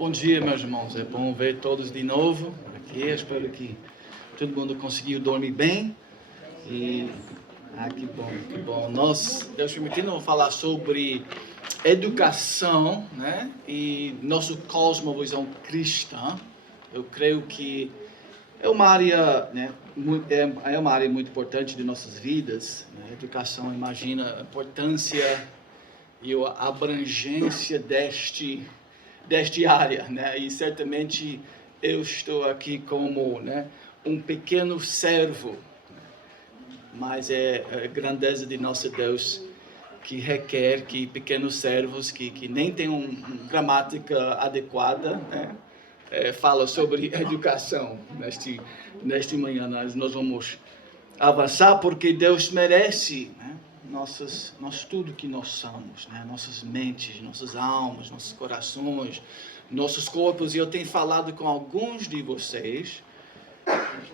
Bom dia, meus irmãos. É bom ver todos de novo aqui. Espero que todo mundo conseguiu dormir bem. Que bom, que bom. Deus permitindo, vamos falar sobre educação, né? E nossa cosmovisão cristã. Eu creio que é uma área, né? É uma área muito importante de nossas vidas. Né? Educação, imagina a importância e a abrangência deste área, né? E certamente eu estou aqui como, né, um pequeno servo, mas é a grandeza de nosso Deus que requer que pequenos servos que nem têm uma gramática adequada, né, fala sobre educação. Neste manhã nós vamos avançar porque Deus merece, né, tudo que nós somos, né? Nossas mentes, nossas almas, nossos corações, nossos corpos. E eu tenho falado com alguns de vocês,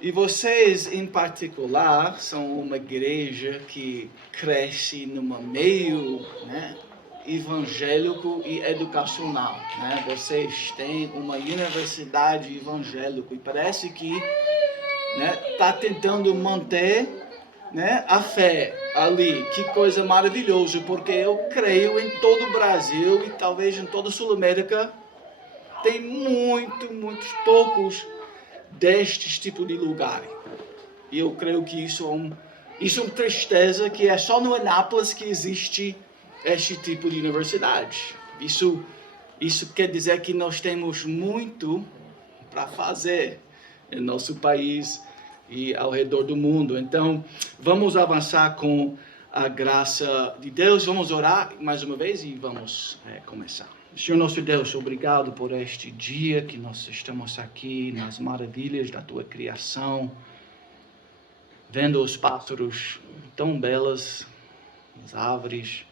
e vocês em particular são uma igreja que cresce num meio, né, evangélico e educacional, né? Vocês têm uma universidade evangélica e parece que, né, está tentando manter, né, a fé ali. Que coisa maravilhosa, porque eu creio em todo o Brasil e talvez em toda a Sul-América tem muitos poucos destes tipos de lugares. E eu creio que isso é uma tristeza, que é só no Anápolis que existe este tipo de universidade. Isso quer dizer que nós temos muito para fazer em nosso país e ao redor do mundo. Então, vamos avançar com a graça de Deus. Vamos orar mais uma vez e vamos começar. Senhor nosso Deus, obrigado por este dia que nós estamos aqui nas maravilhas da Tua criação, vendo os pássaros tão belos, as árvores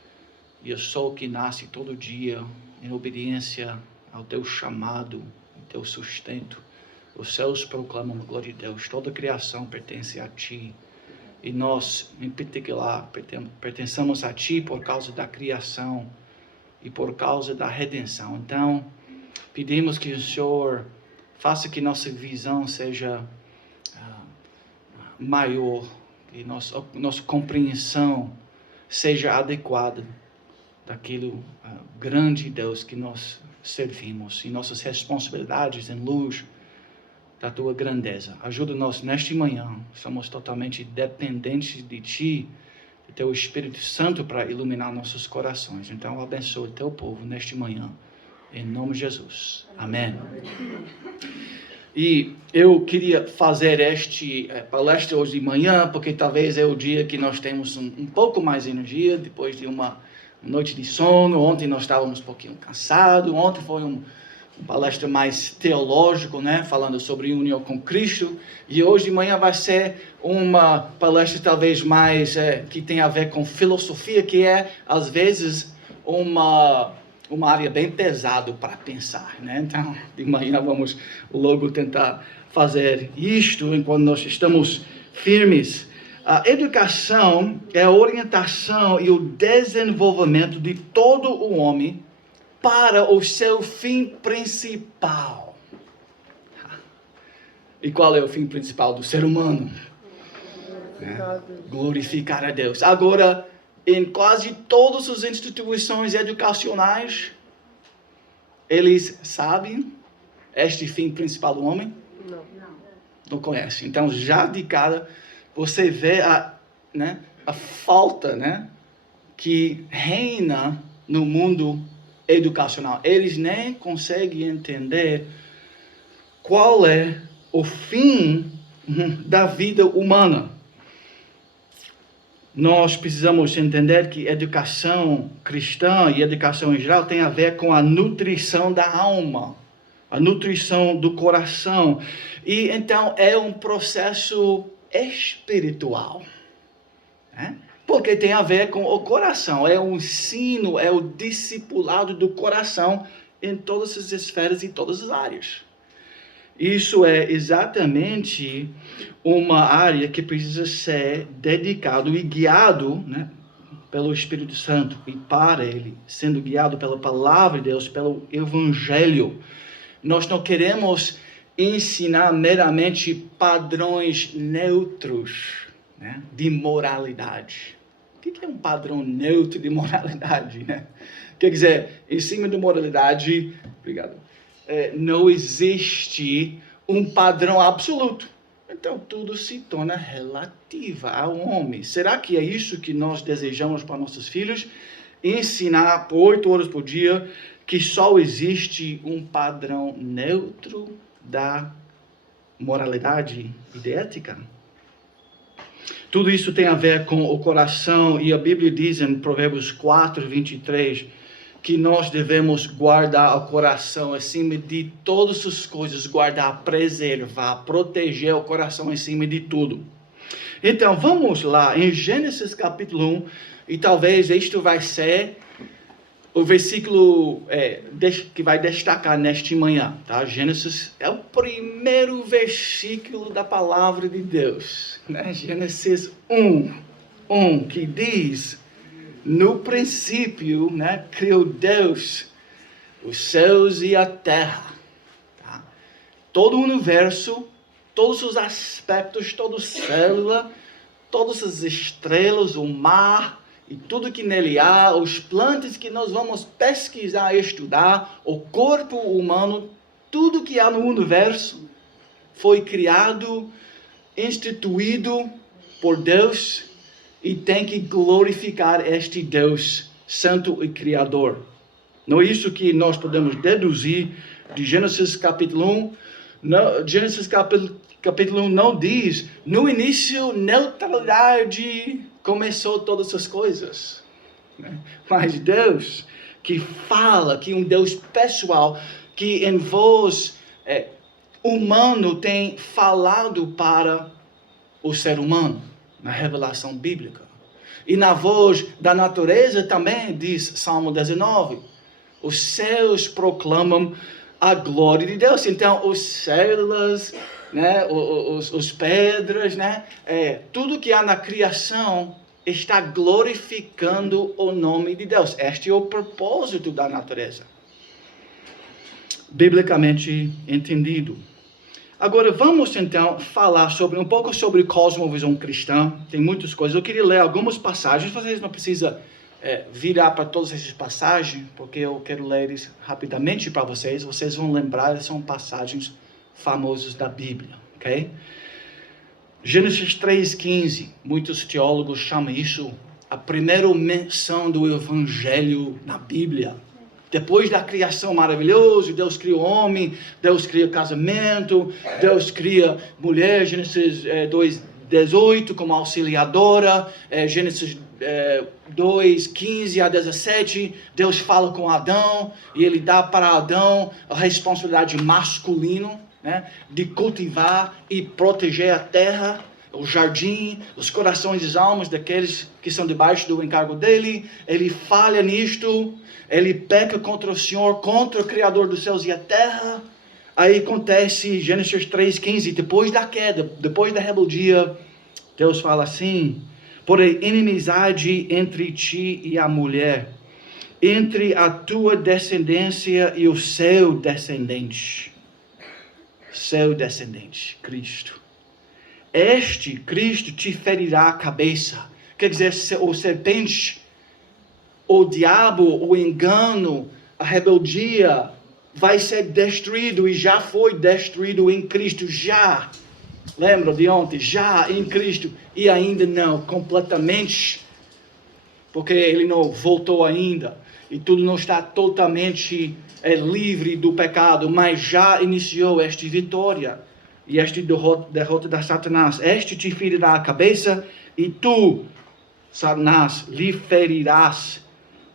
e o sol que nasce todo dia em obediência ao Teu chamado, ao Teu sustento. Os céus proclamam a glória de Deus. Toda a criação pertence a Ti. E nós, em particular, pertencemos a Ti por causa da criação e por causa da redenção. Então, pedimos que o Senhor faça que nossa visão seja maior, que nossa compreensão seja adequada daquilo grande Deus que nós servimos e nossas responsabilidades em luz da Tua grandeza. Ajuda-nos nesta manhã. Somos totalmente dependentes de Ti, do Teu Espírito Santo para iluminar nossos corações. Então, abençoe o Teu povo nesta manhã, em nome de Jesus. Amém. E eu queria fazer este palestra hoje de manhã, porque talvez é o dia que nós temos um pouco mais de energia, depois de uma noite de sono. Ontem nós estávamos um pouquinho cansados. Ontem foi uma palestra mais teológico, né, falando sobre união com Cristo, e hoje de manhã vai ser uma palestra talvez mais que tem a ver com filosofia, que é às vezes uma área bem pesada para pensar, né? Então de manhã vamos logo tentar fazer isto enquanto nós estamos firmes. A educação é a orientação e o desenvolvimento de todo o homem para o seu fim principal. E qual é o fim principal do ser humano? Glorificar a Deus. Agora, em quase todas as instituições educacionais, eles sabem este fim principal do homem? Não conhecem. Então, já de cara, você vê a falta, né, que reina no mundo educacional. Eles nem conseguem entender qual é o fim da vida humana. Nós precisamos entender que educação cristã e educação em geral tem a ver com a nutrição da alma, a nutrição do coração. E então é um processo espiritual, né? Porque tem a ver com o coração, é o ensino, é o discipulado do coração em todas as esferas e todas as áreas. Isso é exatamente uma área que precisa ser dedicado e guiado, né, pelo Espírito Santo e para Ele, sendo guiado pela Palavra de Deus, pelo Evangelho. Nós não queremos ensinar meramente padrões neutros, né, de moralidade. O que é um padrão neutro de moralidade, né? Quer dizer, em cima de moralidade, não existe um padrão absoluto. Então, tudo se torna relativo ao homem. Será que é isso que nós desejamos para nossos filhos? Ensinar por 8 horas por dia que só existe um padrão neutro da moralidade e da ética? Tudo isso tem a ver com o coração, e a Bíblia diz em Provérbios 4, 23, que nós devemos guardar o coração acima de todas as coisas, guardar, preservar, proteger o coração acima de tudo. Então, vamos lá, em Gênesis capítulo 1, e talvez isto vai ser o versículo que vai destacar nesta manhã, tá? Gênesis é o primeiro versículo da palavra de Deus, né? Gênesis 1, que diz: no princípio, né, criou Deus os céus e a terra. Tá? Todo o universo, todos os aspectos, toda célula, todas as estrelas, o mar e tudo que nele há, os plantas que nós vamos pesquisar e estudar, o corpo humano, tudo que há no universo foi criado, instituído por Deus, e tem que glorificar este Deus santo e criador. Não é isso que nós podemos deduzir de Gênesis capítulo 1. Não, Gênesis capítulo 1 não diz: no início, neutralidade começou todas as coisas. Mas Deus que fala, que um Deus pessoal, que em voz humano tem falado para o ser humano, na revelação bíblica. E na voz da natureza também diz Salmo 19, os céus proclamam a glória de Deus. Então, os células, né, os pedras, né, tudo que há na criação está glorificando o nome de Deus. Este é o propósito da natureza, biblicamente entendido. Agora, vamos então falar um pouco sobre cosmovisão cristã. Tem muitas coisas. Eu queria ler algumas passagens. Vocês não precisam virar para todas essas passagens, porque eu quero ler eles rapidamente para vocês. Vocês vão lembrar, são passagens famosas da Bíblia, ok? Gênesis 3,15. Muitos teólogos chamam isso a primeira menção do Evangelho na Bíblia. Depois da criação maravilhosa, Deus cria o homem, Deus cria o casamento, Deus cria mulher, Gênesis 2:18 como auxiliadora, Gênesis 2:15 a 17, Deus fala com Adão e ele dá para Adão a responsabilidade masculina, né, de cultivar e proteger a terra, o jardim, os corações e as almas daqueles que são debaixo do encargo dele. Ele falha nisto. Ele peca contra o Senhor, contra o Criador dos céus e a terra. Aí acontece Gênesis 3:15, depois da queda, depois da rebeldia, Deus fala assim: porém, inimizade entre ti e a mulher, entre a tua descendência e o seu descendente. Seu descendente, Cristo. Este, Cristo, te ferirá a cabeça. Quer dizer, o serpente, o diabo, o engano, a rebeldia vai ser destruído e já foi destruído em Cristo, já. Lembra de ontem? Já em Cristo e ainda não completamente, porque ele não voltou ainda e tudo não está totalmente livre do pecado, mas já iniciou esta vitória e esta derrota da Satanás. Este te ferirá a cabeça e tu, Satanás, lhe ferirás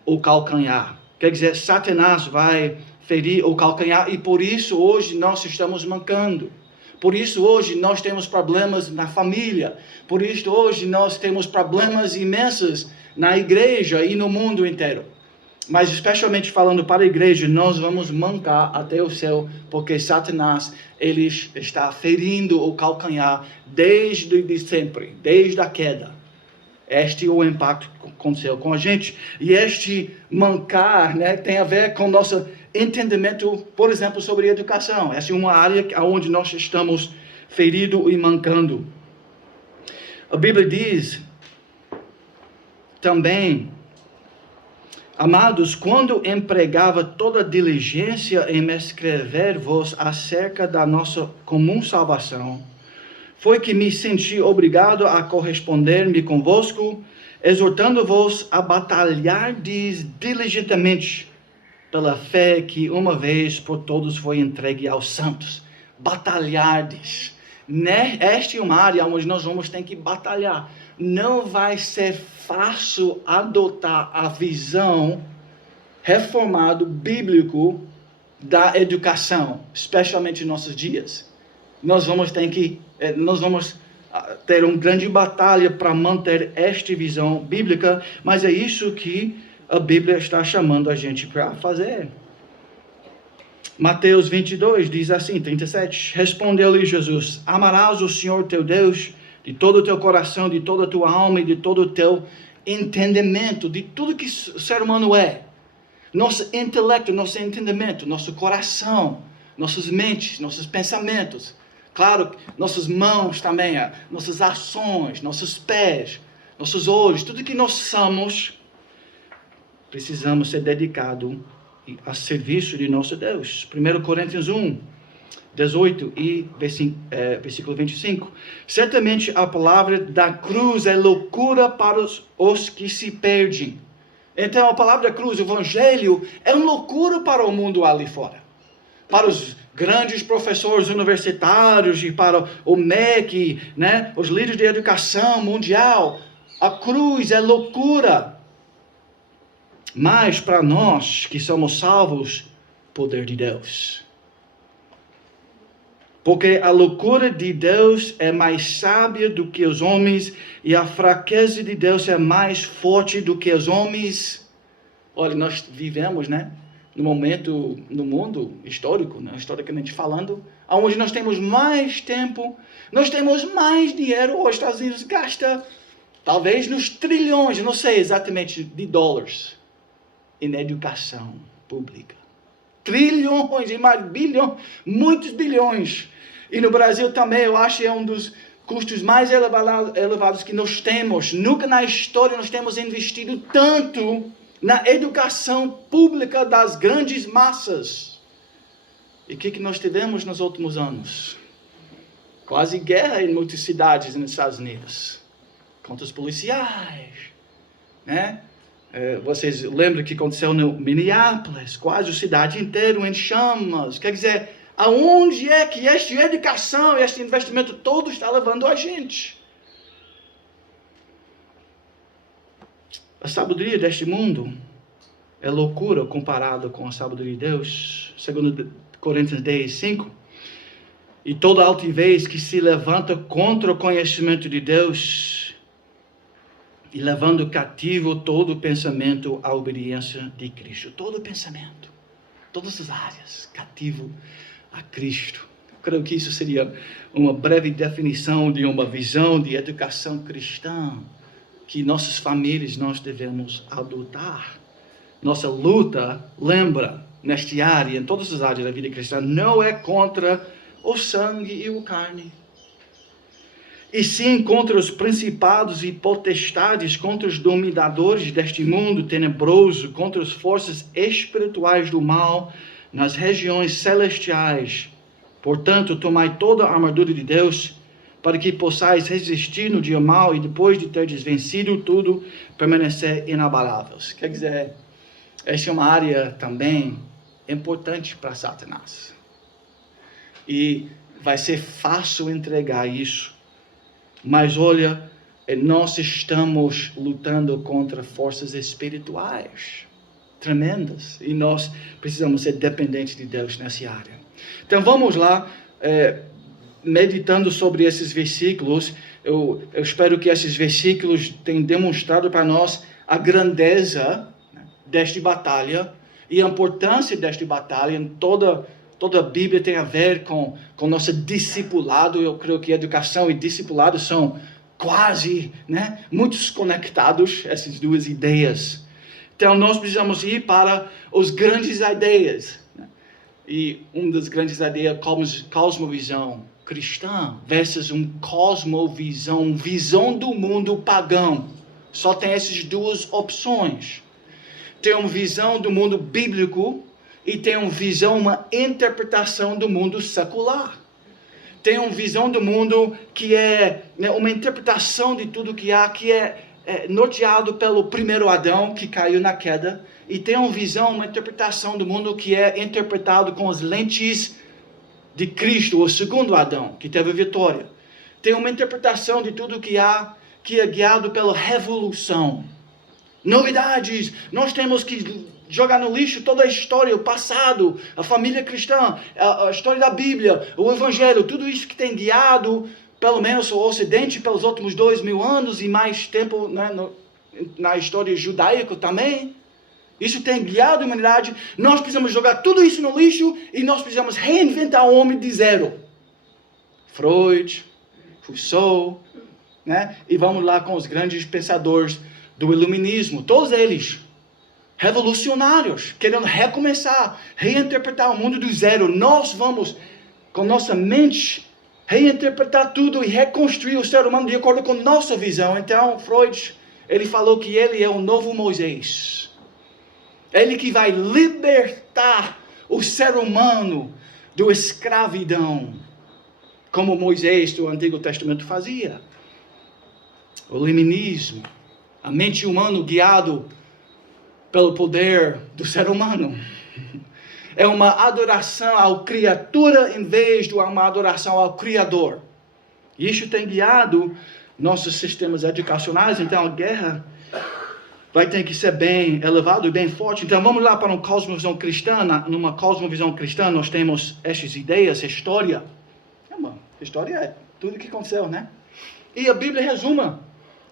o calcanhar. Quer dizer, Satanás vai ferir o calcanhar e por isso hoje nós estamos mancando. Por isso hoje nós temos problemas na família. Por isso hoje nós temos problemas imensos na igreja e no mundo inteiro. Mas especialmente falando para a igreja, nós vamos mancar até o céu, porque Satanás, ele está ferindo o calcanhar desde sempre, desde a queda. Este é o impacto que aconteceu com a gente. E este mancar, né, tem a ver com nossa entendimento, por exemplo, sobre educação. Essa é uma área onde nós estamos feridos e mancando. A Bíblia diz também: amados, quando empregava toda diligência em escrever-vos acerca da nossa comum salvação, foi que me senti obrigado a corresponder-me convosco, exortando-vos a batalhardes diligentemente pela fé que uma vez por todos foi entregue aos santos. Batalhardes. Esta é uma área onde nós vamos ter que batalhar. Não vai ser fácil adotar a visão reformado bíblico da educação, especialmente em nossos dias. Nós vamos ter uma grande batalha para manter esta visão bíblica, mas é isso que a Bíblia está chamando a gente para fazer. Mateus 22 diz assim, 37, respondeu-lhe Jesus: amarás o Senhor teu Deus de todo o teu coração, de toda a tua alma e de todo o teu entendimento, de tudo que o ser humano é. Nosso intelecto, nosso entendimento, nosso coração, nossas mentes, nossos pensamentos. Claro, nossas mãos também, nossas ações, nossos pés, nossos olhos, tudo que nós somos, precisamos ser dedicados a serviço de nosso Deus. 1 Coríntios 1, 18 e versículo 25. Certamente a palavra da cruz é loucura para os que se perdem. Então a palavra da cruz, o evangelho, é uma loucura para o mundo ali fora. Para os grandes professores universitários e para o MEC, né, os líderes de educação mundial, a cruz é loucura. Mas para nós que somos salvos, poder de Deus. Porque a loucura de Deus é mais sábia do que os homens e a fraqueza de Deus é mais forte do que os homens. Olha, nós vivemos, né, no momento, no mundo histórico, né, historicamente falando, onde nós temos mais tempo, nós temos mais dinheiro. Os Estados Unidos gasta talvez nos trilhões, não sei exatamente, de dólares em educação pública. Trilhões e mais bilhões, muitos bilhões. E no Brasil também, eu acho que é um dos custos mais elevados que nós temos. Nunca na história nós temos investido tanto na educação pública das grandes massas. E o que nós tivemos nos últimos anos? Quase guerra em muitas cidades nos Estados Unidos. Contra os policiais, né? Vocês lembram que aconteceu no Minneapolis? Quase a cidade inteira em chamas. Quer dizer, aonde é que esta educação, este investimento todo está levando a gente? A sabedoria deste mundo é loucura comparada com a sabedoria de Deus. Segundo Coríntios 10, 5. E toda altivez que se levanta contra o conhecimento de Deus, e levando cativo todo pensamento à obediência de Cristo. Todo pensamento, todas as áreas, cativo a Cristo. Eu creio que isso seria uma breve definição de uma visão de educação cristã que nossas famílias nós devemos adotar. Nossa luta, lembra, nesta área, em todas as áreas da vida cristã, não é contra o sangue e a carne, e sim contra os principados e potestades, contra os dominadores deste mundo tenebroso, contra as forças espirituais do mal nas regiões celestiais. Portanto, tomai toda a armadura de Deus, para que possais resistir no dia mau e depois de teres vencido tudo, permanecer inabaláveis. Quer dizer, esta é uma área também importante para Satanás. E vai ser fácil entregar isso. Mas olha, nós estamos lutando contra forças espirituais tremendas. E nós precisamos ser dependentes de Deus nessa área. Então vamos lá, meditando sobre esses versículos. Eu espero que esses versículos tenham demonstrado para nós a grandeza, né, desta batalha e a importância desta batalha em toda a Bíblia tem a ver com nosso discipulado. Eu creio que educação e discipulado são quase, né, muito conectados, essas duas ideias. Então, nós precisamos ir para as grandes ideias. E uma das grandes ideias é cosmovisão cristã versus cosmovisão, visão do mundo pagão. Só tem essas duas opções. Tem uma visão do mundo bíblico e tem uma interpretação do mundo secular. Tem uma visão do mundo que é uma interpretação de tudo que há, que é norteado pelo primeiro Adão, que caiu na queda. E tem uma interpretação do mundo que é interpretado com as lentes de Cristo, o segundo Adão, que teve a vitória. Tem uma interpretação de tudo que há, que é guiado pela revolução. Novidades, nós temos que jogar no lixo toda a história, o passado, a família cristã, a história da Bíblia, o Evangelho, tudo isso que tem guiado, pelo menos o Ocidente, pelos últimos 2000 anos e mais tempo, né, na história judaica também. Isso tem guiado a humanidade. Nós precisamos jogar tudo isso no lixo e nós precisamos reinventar o homem de zero. Freud, Rousseau, né? E vamos lá com os grandes pensadores do iluminismo, todos eles revolucionários, querendo recomeçar, reinterpretar o mundo do zero. Nós vamos, com nossa mente, reinterpretar tudo e reconstruir o ser humano de acordo com nossa visão. Então, Freud, ele falou que ele é o novo Moisés. Ele que vai libertar o ser humano da escravidão, como Moisés do Antigo Testamento fazia. O iluminismo, a mente humana guiada pelo poder do ser humano. É uma adoração à criatura em vez de uma adoração ao Criador. E isso tem guiado nossos sistemas educacionais. Então, a guerra vai ter que ser bem elevado e bem forte. Então, vamos lá para uma cosmovisão cristã. Numa cosmovisão cristã, nós temos essas ideias, história. História é tudo o que aconteceu, né? E a Bíblia resume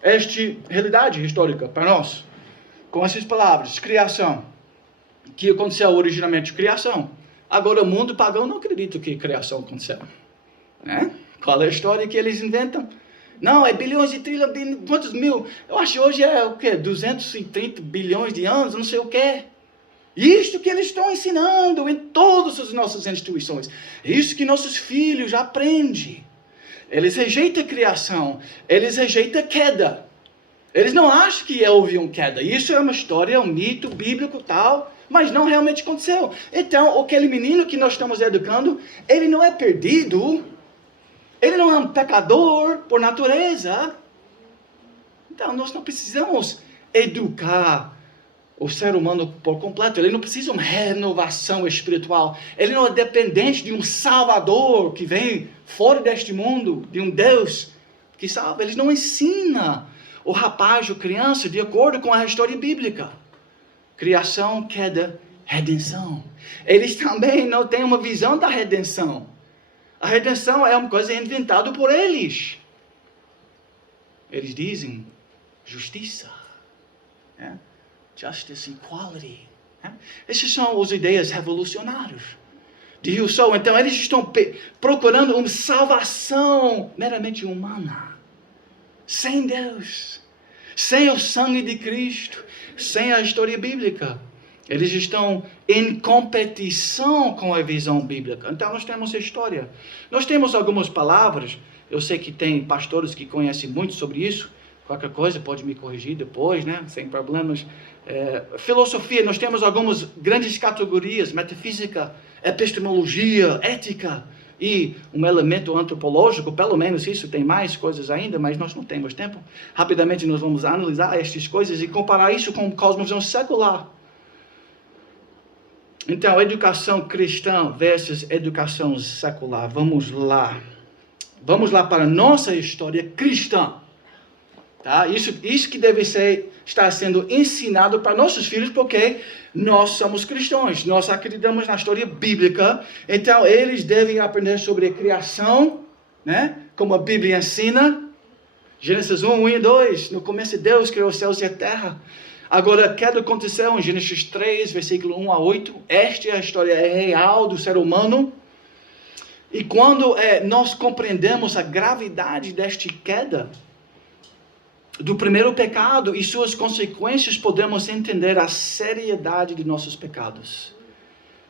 esta realidade histórica para nós com essas palavras: criação, que aconteceu originalmente, criação. Agora o mundo pagão não acredita que criação aconteceu, né? Qual é a história que eles inventam? Não, é bilhões e trilhões, quantos mil? Eu acho que hoje é o quê? 230 bilhões de anos, não sei o quê. Isto que eles estão ensinando em todas as nossas instituições. Isso que nossos filhos aprendem. Eles rejeitam a criação, eles rejeitam a queda. Eles não acham que houve uma queda. Isso é uma história, um mito bíblico tal, mas não realmente aconteceu. Então, aquele menino que nós estamos educando, ele não é perdido, ele não é um pecador por natureza. Então, nós não precisamos educar o ser humano por completo. Ele não precisa de uma renovação espiritual. Ele não é dependente de um salvador que vem fora deste mundo, de um Deus que salva. Eles não ensinam o rapaz ou criança de acordo com a história bíblica. Criação, queda, redenção. Eles também não têm uma visão da redenção. A redenção é uma coisa inventada por eles. Eles dizem justiça, né? Justice, equality. Né? Essas são as ideias revolucionárias de Rousseau. Então, eles estão procurando uma salvação meramente humana. Sem Deus. Sem o sangue de Cristo. Sem a história bíblica. Eles estão em competição com a visão bíblica. Então, nós temos a história. Nós temos algumas palavras. Eu sei que tem pastores que conhecem muito sobre isso. Qualquer coisa pode me corrigir depois, né? Sem problemas. Filosofia, nós temos algumas grandes categorias: metafísica, epistemologia, ética e um elemento antropológico. Pelo menos isso, tem mais coisas ainda, mas nós não temos tempo. Rapidamente nós vamos analisar estas coisas e comparar isso com a cosmovisão secular. Então, educação cristã versus educação secular. Vamos lá. Vamos lá para a nossa história cristã. Tá? Isso que deve estar sendo ensinado para nossos filhos, porque nós somos cristãos, nós acreditamos na história bíblica, então eles devem aprender sobre a criação, né? Como a Bíblia ensina, Gênesis 1, 1 e 2, no começo Deus criou os céus e a terra. Agora, a queda aconteceu em Gênesis 3, versículo 1 a 8, esta é a história real do ser humano, e quando nós compreendemos a gravidade desta queda, do primeiro pecado e suas consequências, podemos entender a seriedade de nossos pecados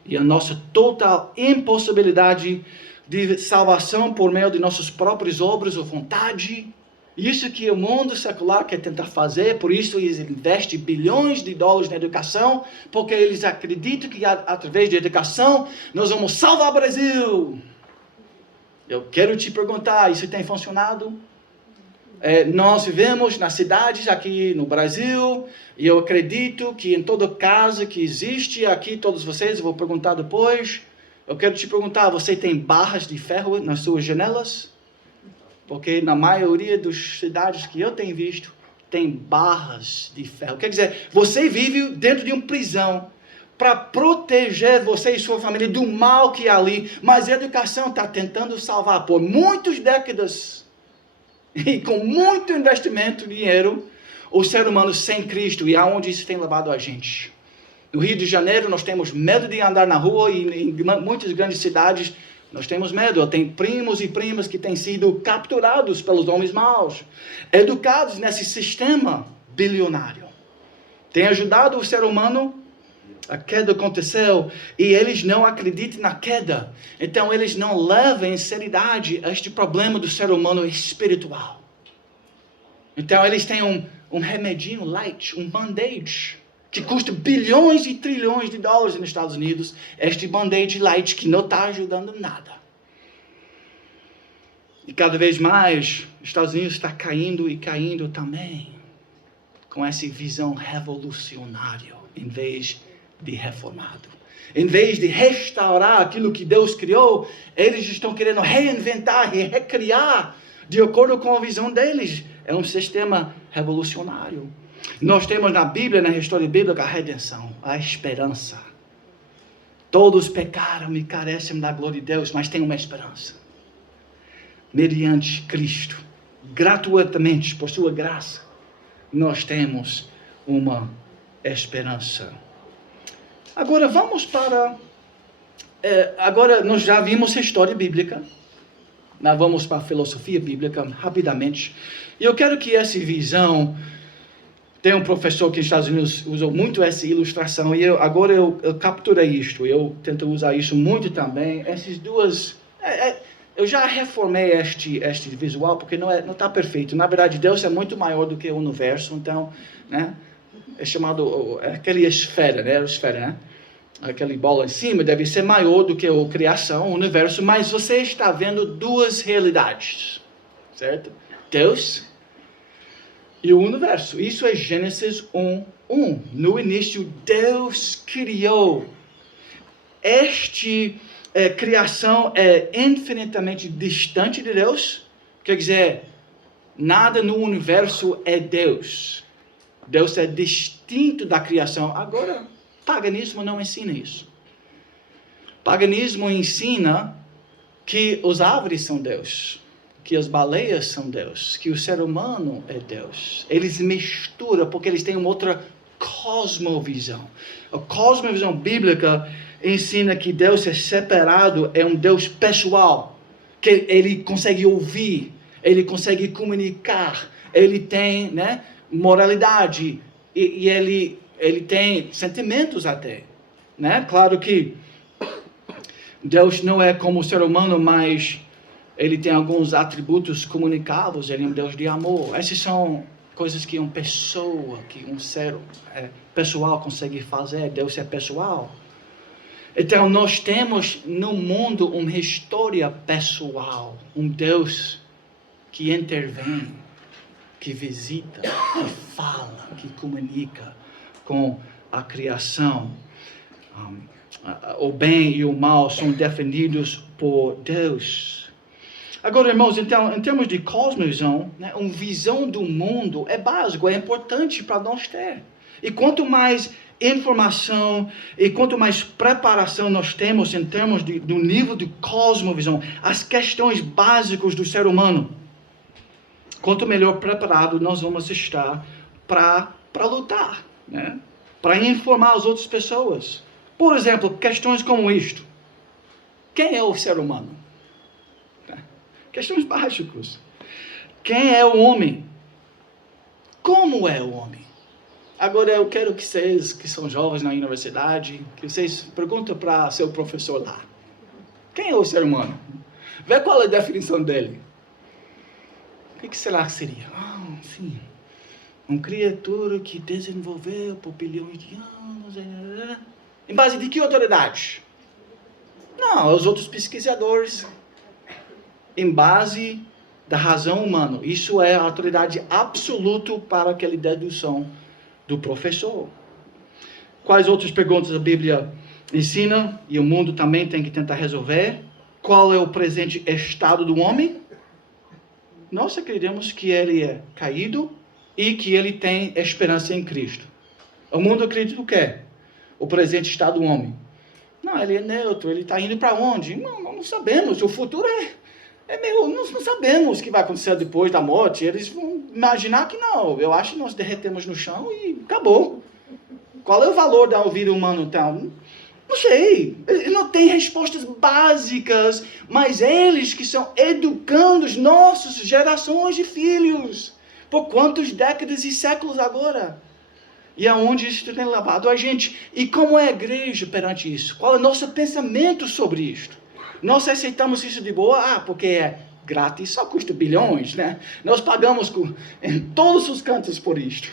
e a nossa total impossibilidade de salvação por meio de nossas próprias obras ou vontade. Isso que o mundo secular quer tentar fazer, por isso eles investem bilhões de dólares na educação, porque eles acreditam que através da educação nós vamos salvar o Brasil. Eu quero te perguntar, isso tem funcionado? Nós vivemos nas cidades aqui no Brasil, e eu acredito que em toda casa que existe aqui, todos vocês, eu vou perguntar depois, eu quero te perguntar, você tem barras de ferro nas suas janelas? Porque na maioria das cidades que eu tenho visto, tem barras de ferro. Quer dizer, você vive dentro de uma prisão para proteger você e sua família do mal que há ali. Mas a educação está tentando salvar por muitas décadas e com muito investimento de dinheiro o ser humano sem Cristo. E aonde isso tem levado a gente? No Rio de Janeiro nós temos medo de andar na rua e em muitas grandes cidades nós temos medo. Eu tenho primos e primas que têm sido capturados pelos homens maus, educados nesse sistema bilionário. Tem ajudado o ser humano. A queda aconteceu e eles não acreditam na queda. Então eles não levam em seriedade este problema do ser humano espiritual. Então eles têm um remedinho light, um band-aid, que custa bilhões e trilhões de dólares nos Estados Unidos. Este band-aid light que não está ajudando nada. E cada vez mais, os Estados Unidos está caindo e caindo também, com essa visão revolucionária, em vez de reformado. Em vez de restaurar aquilo que Deus criou, eles estão querendo reinventar e recriar de acordo com a visão deles. É um sistema revolucionário. Nós temos na Bíblia, na história bíblica, a redenção, a esperança. Todos pecaram e carecem da glória de Deus, mas tem uma esperança. Mediante Cristo, gratuitamente, por sua graça, nós temos uma esperança. Agora vamos para... agora nós já vimos a história bíblica. Nós vamos para a filosofia bíblica rapidamente. E eu quero que essa visão... Tem um professor que nos Estados Unidos usou muito essa ilustração. E agora eu capturei isto. Eu tento usar isso muito também. Essas duas... eu já reformei este visual porque não está perfeito. Na verdade, Deus é muito maior do que o universo. Então, né? É chamado... aquela esfera, né? Esfera, né? Aquela bola em cima deve ser maior do que a criação, o universo, mas você está vendo duas realidades, certo? Deus e o universo. Isso é Gênesis 1:1. No início, Deus criou. Criação é infinitamente distante de Deus. Quer dizer, nada no universo é Deus. Deus é distinto da criação. Agora, paganismo não ensina isso. Paganismo ensina que as árvores são Deus, que as baleias são Deus, que o ser humano é Deus. Eles misturam porque eles têm uma outra cosmovisão. A cosmovisão bíblica ensina que Deus é separado, é um Deus pessoal, que ele consegue ouvir, ele consegue comunicar, ele tem, né, moralidade e ele tem sentimentos até, né? Claro que Deus não é como o ser humano, mas ele tem alguns atributos comunicáveis. Ele é um Deus de amor. Essas são coisas que uma pessoa, que um ser pessoal consegue fazer. Deus é pessoal. Então nós temos no mundo uma história pessoal, um Deus que intervém, que visita, que fala, que comunica com a criação. O bem e o mal são definidos por Deus. Agora, irmãos, então, em termos de cosmovisão, né, uma visão do mundo é básico, é importante para nós ter. E quanto mais informação e quanto mais preparação nós temos em termos do nível de cosmovisão, as questões básicas do ser humano, quanto melhor preparado nós vamos estar para lutar, né? Para informar as outras pessoas. Por exemplo, questões como isto. Quem é o ser humano? Questões básicas. Quem é o homem? como é o homem? Agora eu quero que vocês, que são jovens na universidade, que vocês perguntem para seu professor lá. Quem é o ser humano? Vê qual é a definição dele. O que será que seria? Sim, uma criatura que desenvolveu por bilhões de anos. Em base de que autoridade? Não, os outros pesquisadores. Em base da razão humana. Isso é a autoridade absoluta para aquela dedução do professor. Quais outras perguntas a Bíblia ensina e o mundo também tem que tentar resolver? Qual é o presente estado do homem? Nós acreditamos que ele é caído e que ele tem esperança em Cristo. O mundo acredita o quê? O presente estado do homem. Não, ele é neutro, ele está indo para onde? Não sabemos, o futuro não sabemos o que vai acontecer depois da morte. Eles vão imaginar que não. Eu acho que nós derretemos no chão e acabou. Qual é o valor da vida humana então? Não sei. Não tem respostas básicas, mas eles que estão educando as nossas gerações de filhos. Por quantas décadas e séculos agora? E aonde isso tem levado a gente? E como é a igreja perante isso? Qual é o nosso pensamento sobre isto? Nós aceitamos isso de boa? Porque é grátis, só custa bilhões, né? Nós pagamos em todos os cantos por isto.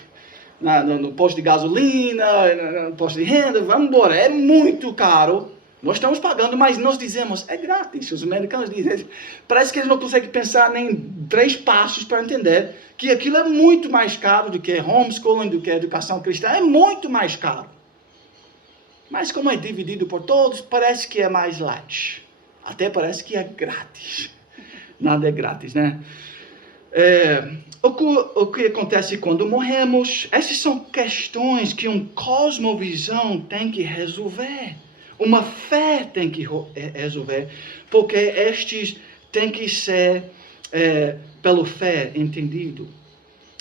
No posto de gasolina, no posto de renda, vamos embora. É muito caro. Nós estamos pagando, mas nós dizemos, é grátis. Os americanos dizem, parece que eles não conseguem pensar nem 3 passos para entender que aquilo é muito mais caro do que homeschooling, do que educação cristã. É muito mais caro. Mas como é dividido por todos, parece que é mais light. Até parece que é grátis. Nada é grátis, né? O que acontece quando morremos? Essas são questões que uma cosmovisão tem que resolver. Uma fé tem que resolver. Porque estes têm que ser, pela fé, entendido.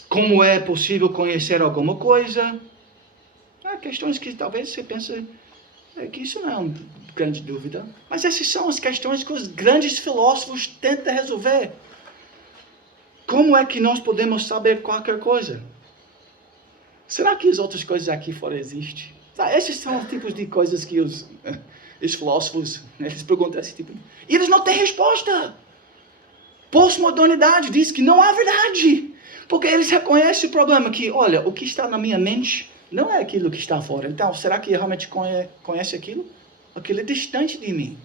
Como é possível conhecer alguma coisa? Há questões que talvez você pense que isso não é uma grande dúvida. Mas essas são as questões que os grandes filósofos tentam resolver. Como é que nós podemos saber qualquer coisa? Será que as outras coisas aqui fora existem? Esses são os tipos de coisas que os filósofos, eles perguntam esse tipo. E eles não têm resposta. Pós-modernidade diz que não há verdade. Porque eles reconhecem o problema que, olha, o que está na minha mente não é aquilo que está fora. Então, será que realmente conhece aquilo? Aquilo é distante de mim.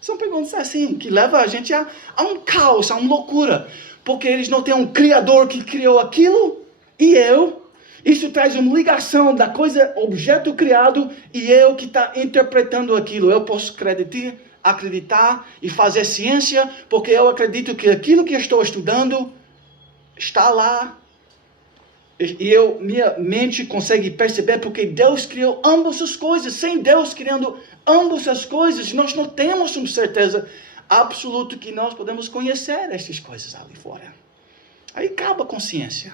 São perguntas assim, que levam a gente a um caos, a uma loucura. Porque eles não têm um criador que criou aquilo e eu. Isso traz uma ligação da coisa, objeto criado, e eu que está interpretando aquilo. Eu posso acreditar e fazer ciência, porque eu acredito que aquilo que eu estou estudando está lá. E minha mente consegue perceber porque Deus criou ambas as coisas. Sem Deus criando ambas as coisas, nós não temos uma certeza absoluta que nós podemos conhecer essas coisas ali fora. Aí acaba a consciência.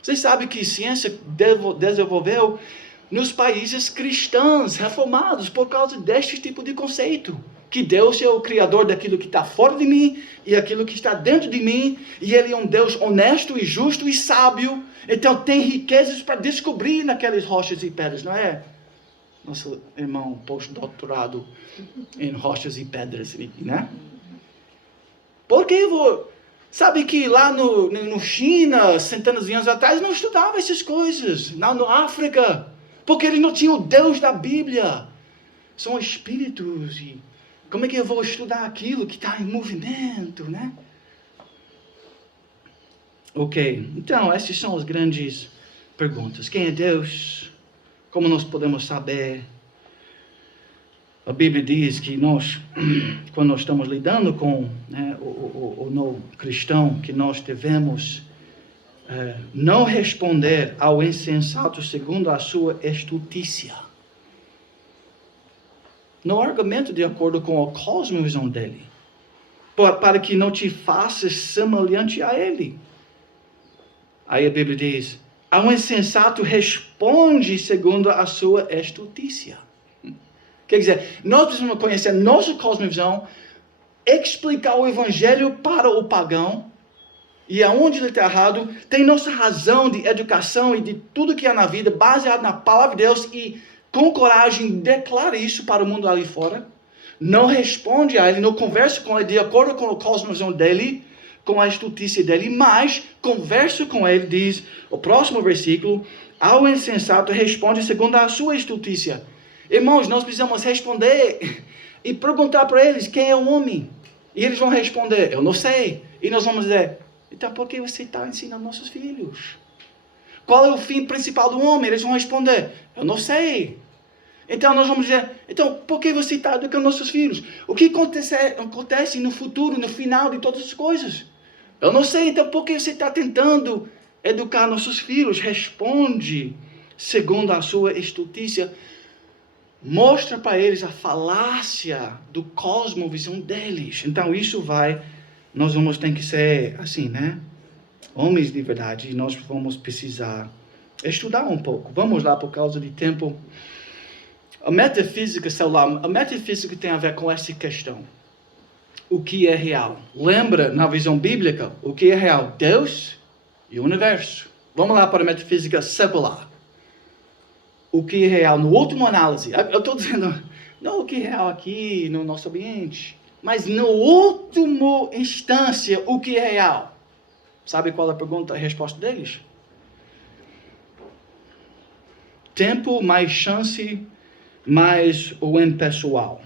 Vocês sabem que ciência desenvolveu nos países cristãos, reformados, por causa deste tipo de conceito. Que Deus é o criador daquilo que está fora de mim e aquilo que está dentro de mim. E Ele é um Deus honesto e justo e sábio. Então tem riquezas para descobrir naquelas rochas e pedras, não é? Nosso irmão pós-doutorado em rochas e pedras, né? Porque eu vou... Sabe que lá no China, centenas de anos atrás, não estudavam essas coisas. Lá no África. Porque eles não tinham o Deus da Bíblia. São espíritos. E como é que eu vou estudar aquilo que está em movimento, né? Ok. Então, essas são as grandes perguntas. Quem é Deus? Como nós podemos saber? A Bíblia diz que nós, quando nós estamos lidando com o novo cristão, que nós devemos não responder ao insensato segundo a sua estultícia. No argumento de acordo com a cosmovisão dele. Para que não te faças semelhante a ele. Aí a Bíblia diz, ao insensato responde segundo a sua estultícia. Quer dizer, nós precisamos conhecer nossa cosmovisão, explicar o evangelho para o pagão e aonde ele está errado, tem nossa razão de educação e de tudo que há na vida, baseado na palavra de Deus, e com coragem declara isso para o mundo ali fora. Não responde a ele, não conversa com ele de acordo com a cosmovisão dele, com a estultícia dele, mas conversa com ele, diz o próximo versículo, ao insensato responde segundo a sua estultícia. Irmãos, nós precisamos responder e perguntar para eles quem é o homem. E eles vão responder, eu não sei. E nós vamos dizer, então por que você está ensinando nossos filhos? Qual é o fim principal do homem? Eles vão responder, eu não sei. Então nós vamos dizer, então por que você está educando nossos filhos? O que acontece no futuro, no final de todas as coisas? Eu não sei, então por que você está tentando educar nossos filhos? Responde segundo a sua estultícia. Mostra para eles a falácia do cosmovisão deles. Então nós vamos ter que ser assim, né? Homens de verdade, e nós vamos precisar estudar um pouco. Vamos lá por causa de tempo. A metafísica celular, a metafísica tem a ver com essa questão. O que é real? Lembra, na visão bíblica, o que é real? Deus e o universo. Vamos lá para a metafísica secular. O que é real? No último análise, eu estou dizendo, não o que é real aqui no nosso ambiente, mas no último instância, o que é real? Sabe qual é a pergunta, a resposta deles? Tempo mais chance, mais o impessoal.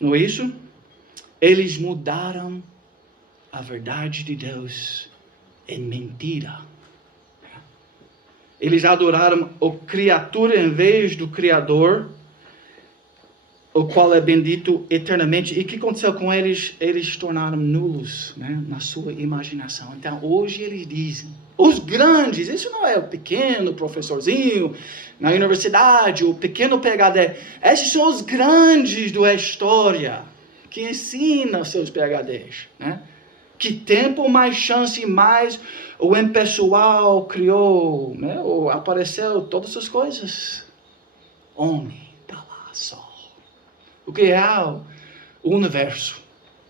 Não é isso? Eles mudaram a verdade de Deus em mentira. Eles adoraram a criatura em vez do Criador, o qual é bendito eternamente. E o que aconteceu com eles? Eles se tornaram nulos, né, na sua imaginação. Então, hoje eles dizem, os grandes, isso não é o pequeno professorzinho na universidade, o pequeno PhD. Esses são os grandes da história, que ensinam seus PhDs, né? Que tempo, mais chance, mais o impessoal criou, né? Ou apareceu todas essas coisas. Homem, está lá só. O que é real? O universo,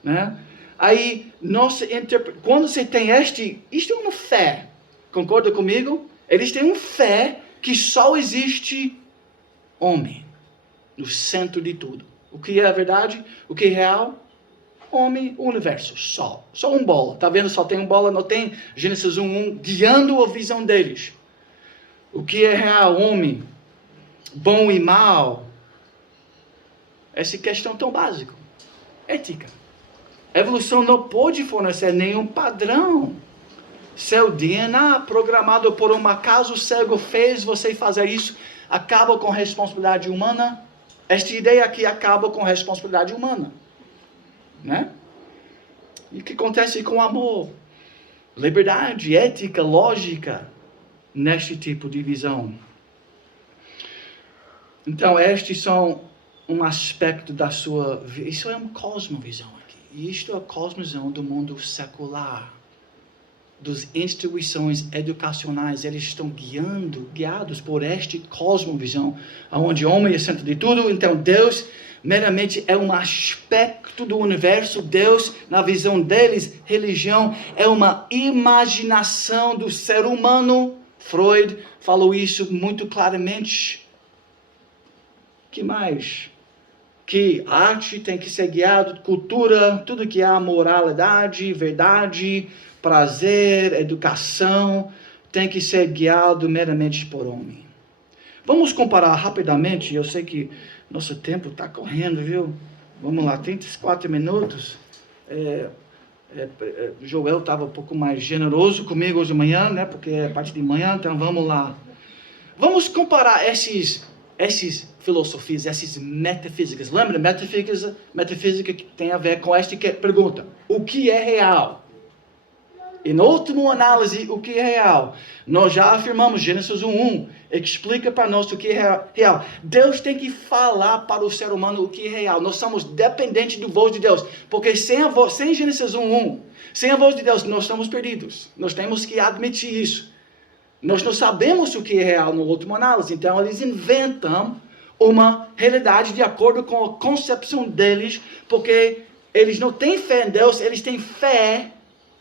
né? Aí, quando você tem isto é uma fé, concorda comigo? Eles têm uma fé que só existe homem, no centro de tudo. O que é a verdade? O que é real? Homem, o universo, só um bola. Tá vendo? Só tem um bola, não tem Gênesis 1:1 guiando a visão deles. O que é real? Homem, bom e mal. Essa questão tão básica. Ética. A evolução não pode fornecer nenhum padrão. Seu DNA programado por um acaso cego fez você fazer isso, acaba com responsabilidade humana. Esta ideia aqui acaba com responsabilidade humana. Né? E o que acontece com o amor? Liberdade, ética, lógica, neste tipo de visão. Então, estes são um aspecto da sua... Isso é uma cosmovisão aqui. E isto é a cosmovisão do mundo secular. Das instituições educacionais, eles estão guiados por esta cosmovisão, onde o homem é o centro de tudo. Então, Deus meramente é um aspecto do universo. Deus, na visão deles, religião é uma imaginação do ser humano. Freud falou isso muito claramente. Que mais? Que arte tem que ser guiado, cultura, tudo que há moralidade, verdade, prazer, educação, tem que ser guiado meramente por homem. Vamos comparar rapidamente, eu sei que nosso tempo está correndo, viu? Vamos lá, 34 minutos. Joel estava um pouco mais generoso comigo hoje de manhã, né? Porque é parte de manhã, então vamos lá. Vamos comparar esses filosofias, essas metafísicas. Lembra? Metafísica que tem a ver com esta pergunta. O que é real? E na última análise, o que é real? Nós já afirmamos, Gênesis 1:1, explica para nós o que é real. Deus tem que falar para o ser humano o que é real. Nós somos dependentes da voz de Deus. Porque sem Gênesis 1:1, sem a voz de Deus, nós estamos perdidos. Nós temos que admitir isso. Nós não sabemos o que é real na última análise. Então, eles inventam uma realidade de acordo com a concepção deles, porque eles não têm fé em Deus, eles têm fé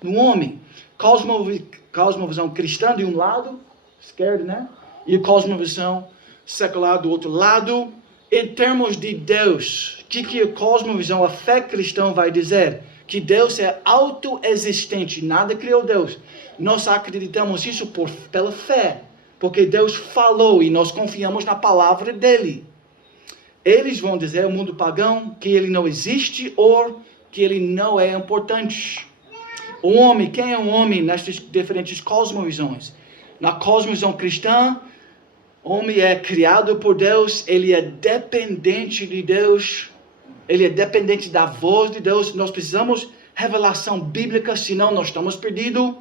no homem. Cosmovisão cristã de um lado, esquerdo, né? E a cosmovisão secular do outro lado. Em termos de Deus, o que a cosmovisão, a fé cristã vai dizer? Que Deus é autoexistente, nada criou Deus. Nós acreditamos isso pela fé, porque Deus falou e nós confiamos na palavra dele. Eles vão dizer, o mundo pagão, que ele não existe ou que ele não é importante. O homem, quem é o homem nestas diferentes cosmovisões? Na cosmovisão cristã, o homem é criado por Deus, ele é dependente de Deus, ele é dependente da voz de Deus. Nós precisamos revelação bíblica, senão nós estamos perdidos.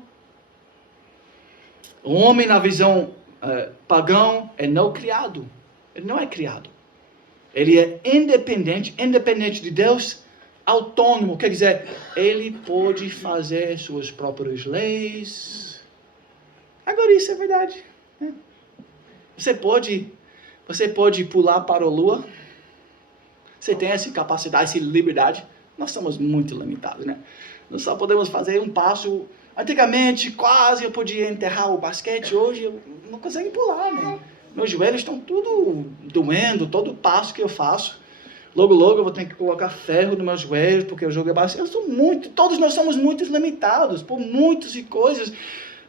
O homem na visão pagão é não criado, ele não é criado. Ele é independente de Deus, autônomo, quer dizer, ele pode fazer suas próprias leis. Agora isso é verdade, né? Você pode pular para a lua. Você tem essa capacidade, essa liberdade. Nós somos muito limitados, né? Nós só podemos fazer um passo. Antigamente, quase eu podia enterrar o basquete. Hoje, eu não consigo pular, né? Meus joelhos estão tudo doendo, todo passo que eu faço. Logo eu vou ter que colocar ferro nos meus joelhos, porque eu jogo basquete. Todos nós somos muito limitados por muitas coisas.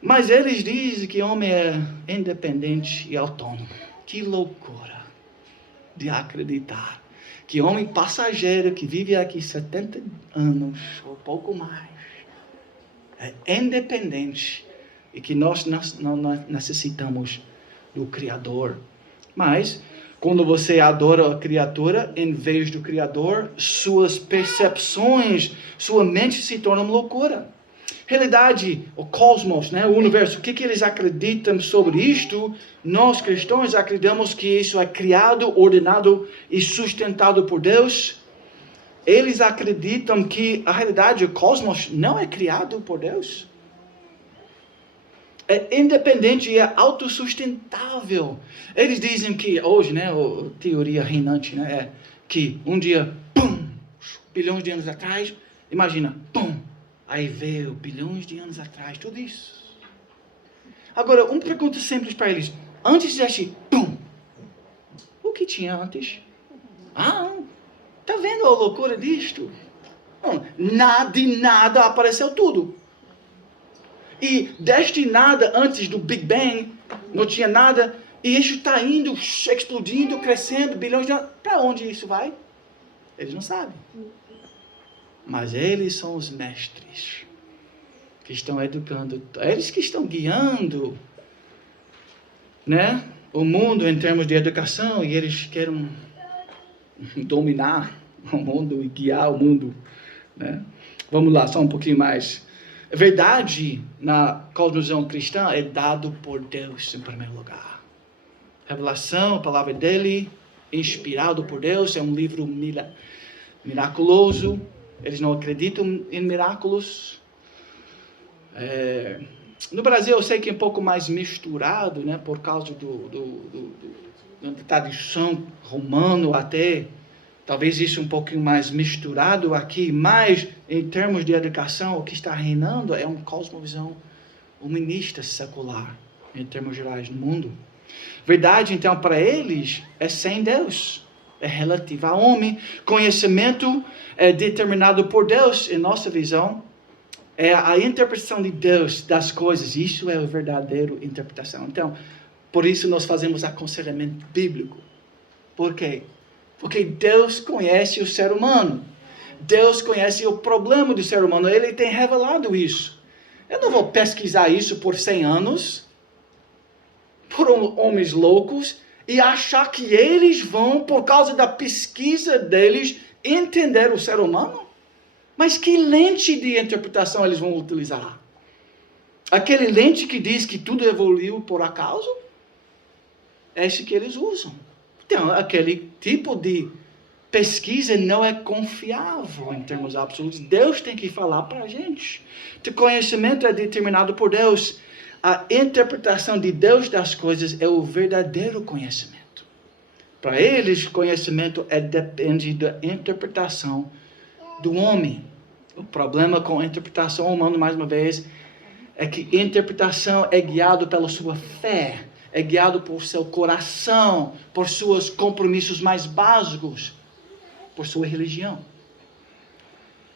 Mas eles dizem que o homem é independente e autônomo. Que loucura de acreditar que homem passageiro que vive aqui 70 anos ou pouco mais é independente e que nós não necessitamos do Criador. Mas quando você adora a criatura em vez do Criador, suas percepções, sua mente se torna uma loucura. Realidade, o cosmos, né, o universo, o que eles acreditam sobre isto? Nós cristãos acreditamos que isso é criado, ordenado e sustentado por Deus. Eles acreditam que a realidade, o cosmos, não é criado por Deus. É independente e é autossustentável. Eles dizem que hoje, né, a teoria reinante, né, é que um dia, pum, bilhões de anos atrás, imagina, pum, aí veio bilhões de anos atrás, tudo isso. Agora, uma pergunta simples para eles. Antes desse pum, o que tinha antes? Tá vendo a loucura disto? De nada apareceu tudo. E deste nada, antes do Big Bang, não tinha nada. E isso está indo, explodindo, crescendo, bilhões de anos. Para onde isso vai? Eles não sabem. Mas eles são os mestres que estão educando, eles que estão guiando, né, o mundo em termos de educação, e eles querem dominar o mundo e guiar o mundo, né? Vamos lá, só um pouquinho mais. A verdade na cosmovisão cristã é dado por Deus em primeiro lugar. Revelação, a palavra dele, inspirado por Deus, é um livro miraculoso. Eles não acreditam em miraculos. No Brasil, eu sei que é um pouco mais misturado, né, por causa da tradição romana até. Talvez isso um pouquinho mais misturado aqui. Mas, em termos de educação, o que está reinando é uma cosmovisão humanista secular, em termos gerais, no mundo. Verdade, então, para eles, é sem Deus. É relativa ao homem. Conhecimento é determinado por Deus, em nossa visão. É a interpretação de Deus das coisas. Isso é a verdadeira interpretação. Então, por isso nós fazemos aconselhamento bíblico. Por quê? Porque Deus conhece o ser humano. Deus conhece o problema do ser humano. Ele tem revelado isso. Eu não vou pesquisar isso por 100 anos, por homens loucos, e achar que eles vão, por causa da pesquisa deles, entender o ser humano. Mas que lente de interpretação eles vão utilizar? Aquele lente que diz que tudo evoluiu por acaso? É esse que eles usam. Então, aquele tipo de pesquisa não é confiável em termos absolutos. Deus tem que falar para a gente. O conhecimento é determinado por Deus. A interpretação de Deus das coisas é o verdadeiro conhecimento. Para eles, conhecimento depende da interpretação do homem. O problema com a interpretação humana, mais uma vez, é que a interpretação é guiada pela sua fé, é guiado por seu coração, por seus compromissos mais básicos, por sua religião.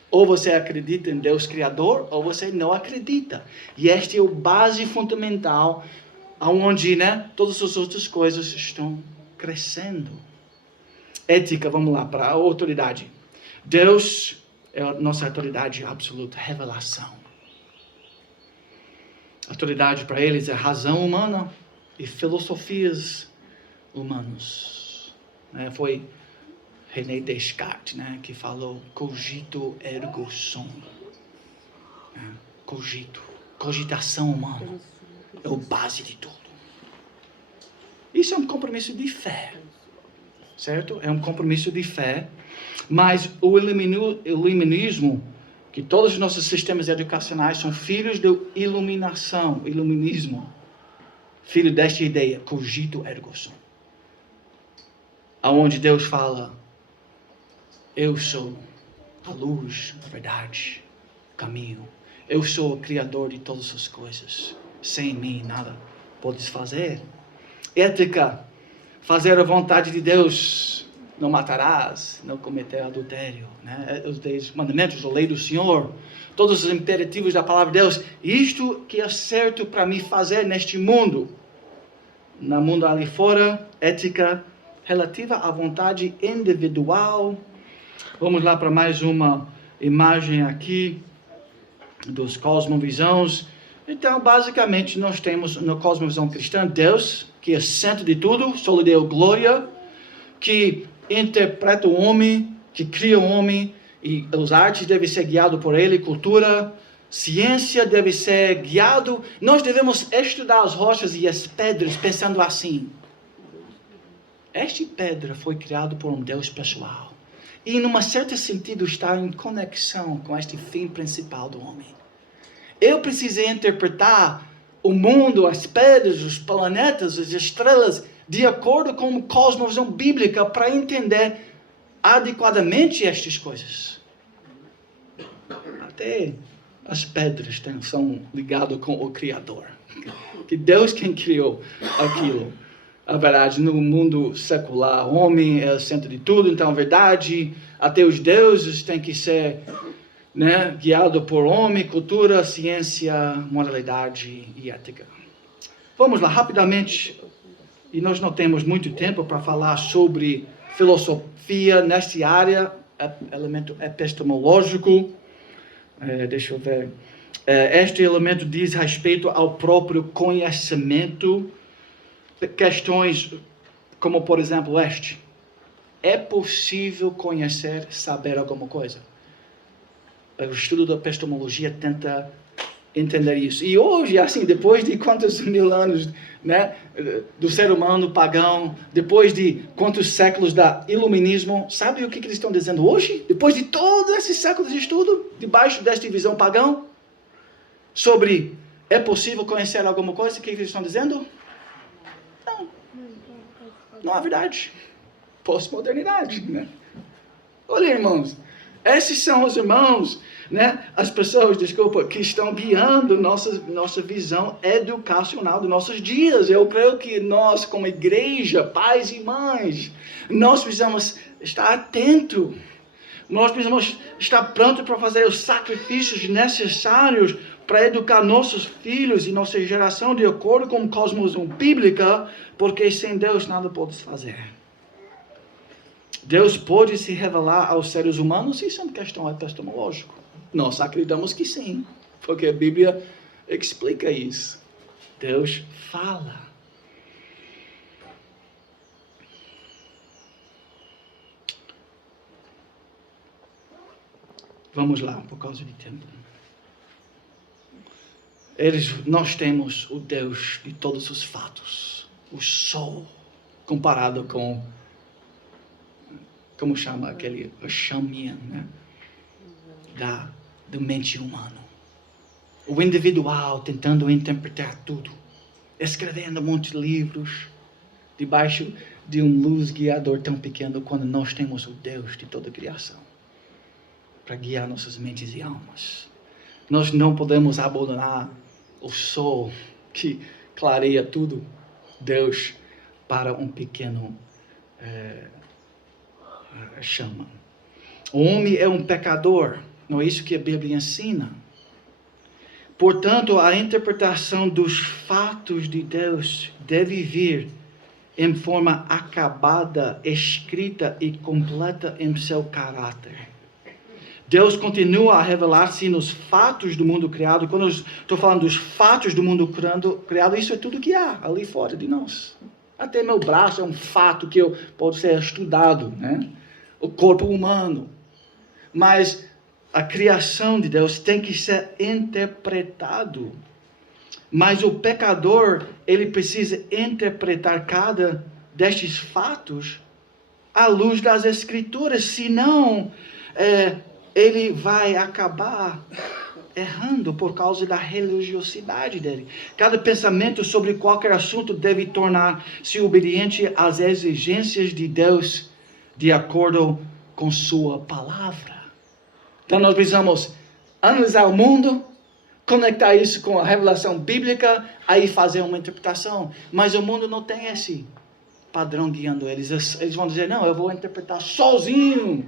Ou você acredita em Deus Criador, ou você não acredita. E este é o base fundamental, onde, todas as outras coisas estão crescendo. Ética, vamos lá, para a autoridade. Deus é a nossa autoridade absoluta, revelação. Autoridade para eles é razão humana e filosofias humanas. Foi René Descartes, que falou cogito ergo sum. Cogitação humana é o base de tudo. Isso é um compromisso de fé, certo? É um compromisso de fé, mas o iluminismo, que todos os nossos sistemas educacionais são filhos da iluminismo, filho desta ideia, cogito ergo sum, aonde Deus fala: eu sou a luz, a verdade, o caminho. Eu sou o Criador de todas as coisas. Sem mim nada podes fazer. Ética, fazer a vontade de Deus. Não matarás, não cometer adultério. Os 10 mandamentos, a lei do Senhor. Todos os imperativos da palavra de Deus. Isto que é certo para mim fazer neste mundo. No mundo ali fora, ética relativa à vontade individual. Vamos lá para mais uma imagem aqui dos cosmovisões. Então, basicamente, nós temos na cosmovisão cristã Deus, que é centro de tudo, só lhe deu glória, que interpreta o homem, que cria o homem, e as artes devem ser guiadas por ele, cultura, ciência deve ser guiado. Nós devemos estudar as rochas e as pedras pensando assim: esta pedra foi criada por um Deus pessoal. E, num certo sentido, está em conexão com este fim principal do homem. Eu precisei interpretar o mundo, as pedras, os planetas, as estrelas, de acordo com a cosmovisão bíblica, para entender adequadamente estas coisas. Até as pedras são ligadas com o Criador. Que Deus quem criou aquilo. A verdade, no mundo secular, o homem é o centro de tudo, então a verdade, até os deuses têm que ser guiado por homem, cultura, ciência, moralidade e ética. Vamos lá, rapidamente, e nós não temos muito tempo para falar sobre filosofia nesta área, elemento epistemológico. Deixa eu ver. Este elemento diz respeito ao próprio conhecimento. Questões como, por exemplo, este: é possível conhecer, saber alguma coisa? O estudo da epistemologia tenta entender isso. E hoje, assim, depois de quantos mil anos do ser humano pagão, depois de quantos séculos da iluminismo, sabe o que eles estão dizendo hoje? Depois de todos esses séculos de estudo, debaixo desta visão pagão, sobre é possível conhecer alguma coisa, o que eles estão dizendo? Não há verdade. Pós-modernidade, Olha, irmãos, esses são os irmãos, as pessoas, que estão guiando nossa visão educacional dos nossos dias. Eu creio que nós, como igreja, pais e mães, nós precisamos estar atentos. Nós precisamos estar prontos para fazer os sacrifícios necessários para educar nossos filhos e nossa geração de acordo com a cosmovisão bíblica, porque sem Deus nada podemos fazer. Deus pode se revelar aos seres humanos? Isso é uma questão epistemológica. Nós acreditamos que sim, porque a Bíblia explica isso. Deus fala. Vamos lá, por causa de tempo. Nós temos o Deus de todos os fatos, o sol, comparado com, como chama aquele, o Xamian, da mente humana. O individual tentando interpretar tudo, escrevendo um monte de livros, debaixo de um luz guiador tão pequeno, quando nós temos o Deus de toda a criação. para guiar nossas mentes e almas. Nós não podemos abandonar o sol que clareia tudo, Deus, para um pequeno chama. O homem é um pecador, não é isso que a Bíblia ensina. Portanto, a interpretação dos fatos de Deus deve vir em forma acabada, escrita e completa em seu caráter. Deus continua a revelar-se nos fatos do mundo criado. Quando eu estou falando dos fatos do mundo criado, isso é tudo que há ali fora de nós. Até meu braço é um fato que pode ser estudado, né? O corpo humano. Mas a criação de Deus tem que ser interpretado. Mas o pecador, ele precisa interpretar cada destes fatos à luz das Escrituras. Senão, ele vai acabar errando por causa da religiosidade dele. Cada pensamento sobre qualquer assunto deve tornar-se obediente às exigências de Deus de acordo com sua palavra. Então nós precisamos analisar o mundo, conectar isso com a revelação bíblica, aí fazer uma interpretação. Mas o mundo não tem esse padrão guiando eles. Eles vão dizer, não, eu vou interpretar sozinho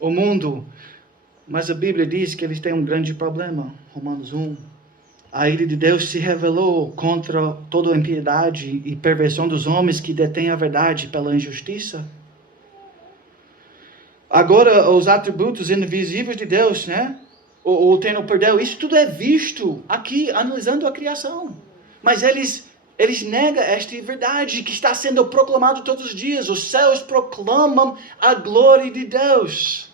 o mundo. Mas a Bíblia diz que eles têm um grande problema. Romanos 1. A ira de Deus se revelou contra toda a impiedade e perversão dos homens que detêm a verdade pela injustiça. Agora, os atributos invisíveis de Deus, né? O termo perdeu, isso tudo é visto aqui, analisando a criação. Mas eles negam esta verdade que está sendo proclamada todos os dias. Os céus proclamam a glória de Deus.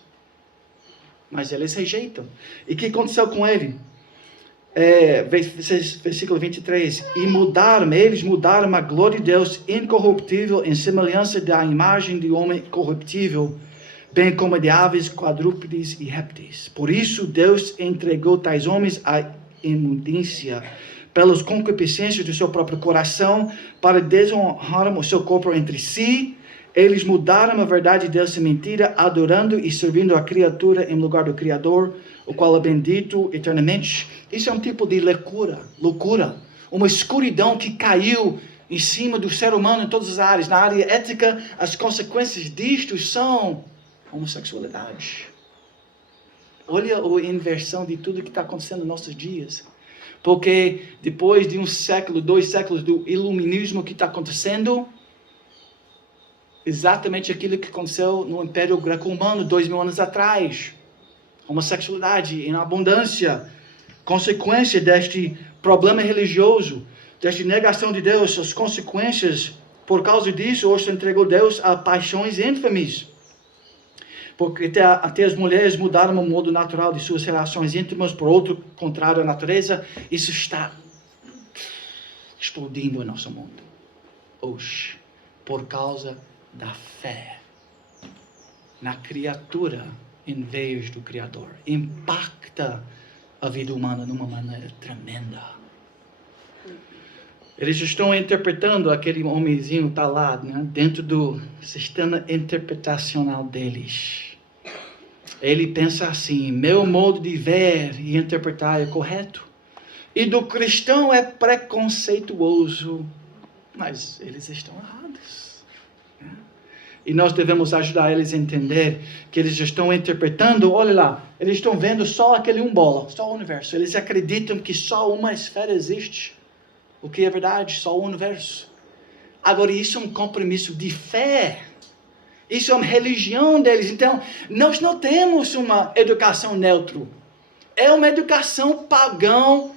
Mas eles rejeitam. E o que aconteceu com ele? Versículo 23. Eles mudaram a glória de Deus incorruptível em semelhança da imagem de homem corruptível, bem como de aves, quadrúpedes e répteis. Por isso Deus entregou tais homens à imundícia, pelas concupiscências do seu próprio coração, para desonrar o seu corpo entre si. Eles mudaram a verdade de Deus em mentira, adorando e servindo a criatura em lugar do Criador, o qual é bendito eternamente. Isso é um tipo de loucura, uma escuridão que caiu em cima do ser humano em todas as áreas. Na área ética, as consequências disto são homossexualidade. Olha a inversão de tudo que está acontecendo nos nossos dias. Porque depois de 1 século, 2 séculos do iluminismo que está acontecendo, exatamente aquilo que aconteceu no Império Greco-Romano 2000 anos atrás. Homossexualidade em abundância, consequência deste problema religioso, desta negação de Deus, as consequências por causa disso, hoje entregou Deus a paixões infames. Porque até as mulheres mudaram o modo natural de suas relações íntimas por outro contrário à natureza. Isso está explodindo em nosso mundo hoje, por causa da fé na criatura em vez do Criador. Impacta a vida humana de uma maneira tremenda. Eles estão interpretando aquele homenzinho está lá, né, dentro do sistema interpretacional deles. Ele pensa assim, meu modo de ver e interpretar é correto. E do cristão é preconceituoso. Mas eles estão errados. E nós devemos ajudar eles a entender que eles estão interpretando, olha lá, eles estão vendo só aquele um bola, só o universo. Eles acreditam que só uma esfera existe. O que é verdade? Só o universo. Agora, isso é um compromisso de fé. Isso é uma religião deles. Então, nós não temos uma educação neutra. É uma educação pagão,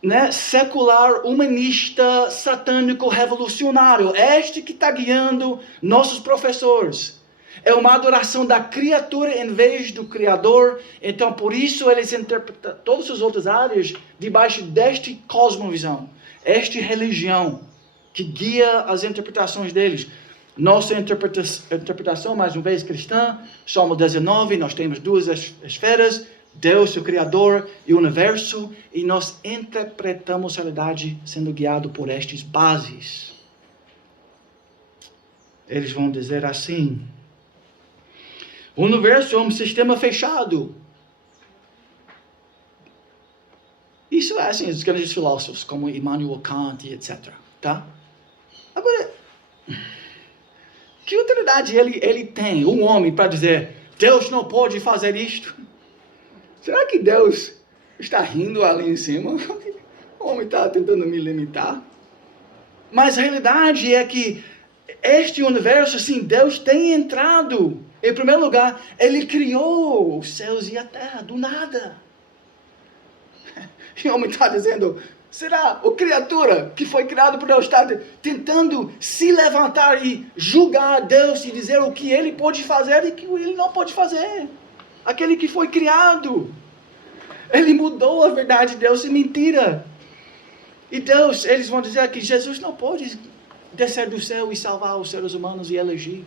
né, secular, humanista, satânico, revolucionário. É este que está guiando nossos professores. É uma adoração da criatura em vez do Criador. Então, por isso, eles interpretam todas as outras áreas debaixo desta cosmovisão. Esta religião que guia as interpretações deles. Nossa interpretação, mais uma vez, cristã, Salmo 19, nós temos duas esferas, Deus, o Criador e o Universo, e nós interpretamos a realidade sendo guiado por estas bases. Eles vão dizer assim, O universo é um sistema fechado. Isso é assim, os grandes filósofos, como Immanuel Kant e etc. Tá? Agora, que autoridade ele tem, um homem, para dizer, Deus não pode fazer isto? Será que Deus está rindo ali em cima? O homem está tentando me limitar. Mas a realidade é que este universo, assim, Deus tem entrado. Em primeiro lugar, Ele criou os céus e a terra, do nada. E o homem está dizendo, será a criatura que foi criada por Deus está tentando se levantar e julgar Deus e dizer o que Ele pode fazer e o que Ele não pode fazer? Aquele que foi criado. Ele mudou a verdade de Deus em mentira. E Deus, eles vão dizer que Jesus não pode descer do céu e salvar os seres humanos e elegir.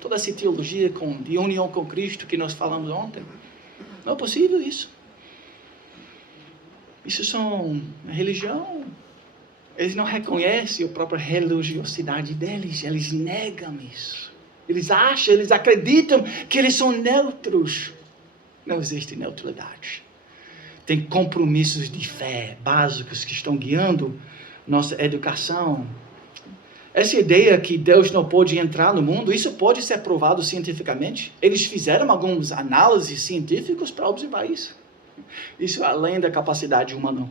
Toda essa teologia de união com Cristo que nós falamos ontem. Não é possível isso. Isso são religião. Eles não reconhecem a própria religiosidade deles. Eles negam isso. Eles acham, eles acreditam que eles são neutros. Não existe neutralidade. Tem compromissos de fé básicos que estão guiando nossa educação. Essa ideia que Deus não pode entrar no mundo, isso pode ser provado cientificamente. Eles fizeram algumas análises científicas para observar isso. Isso é além da capacidade humana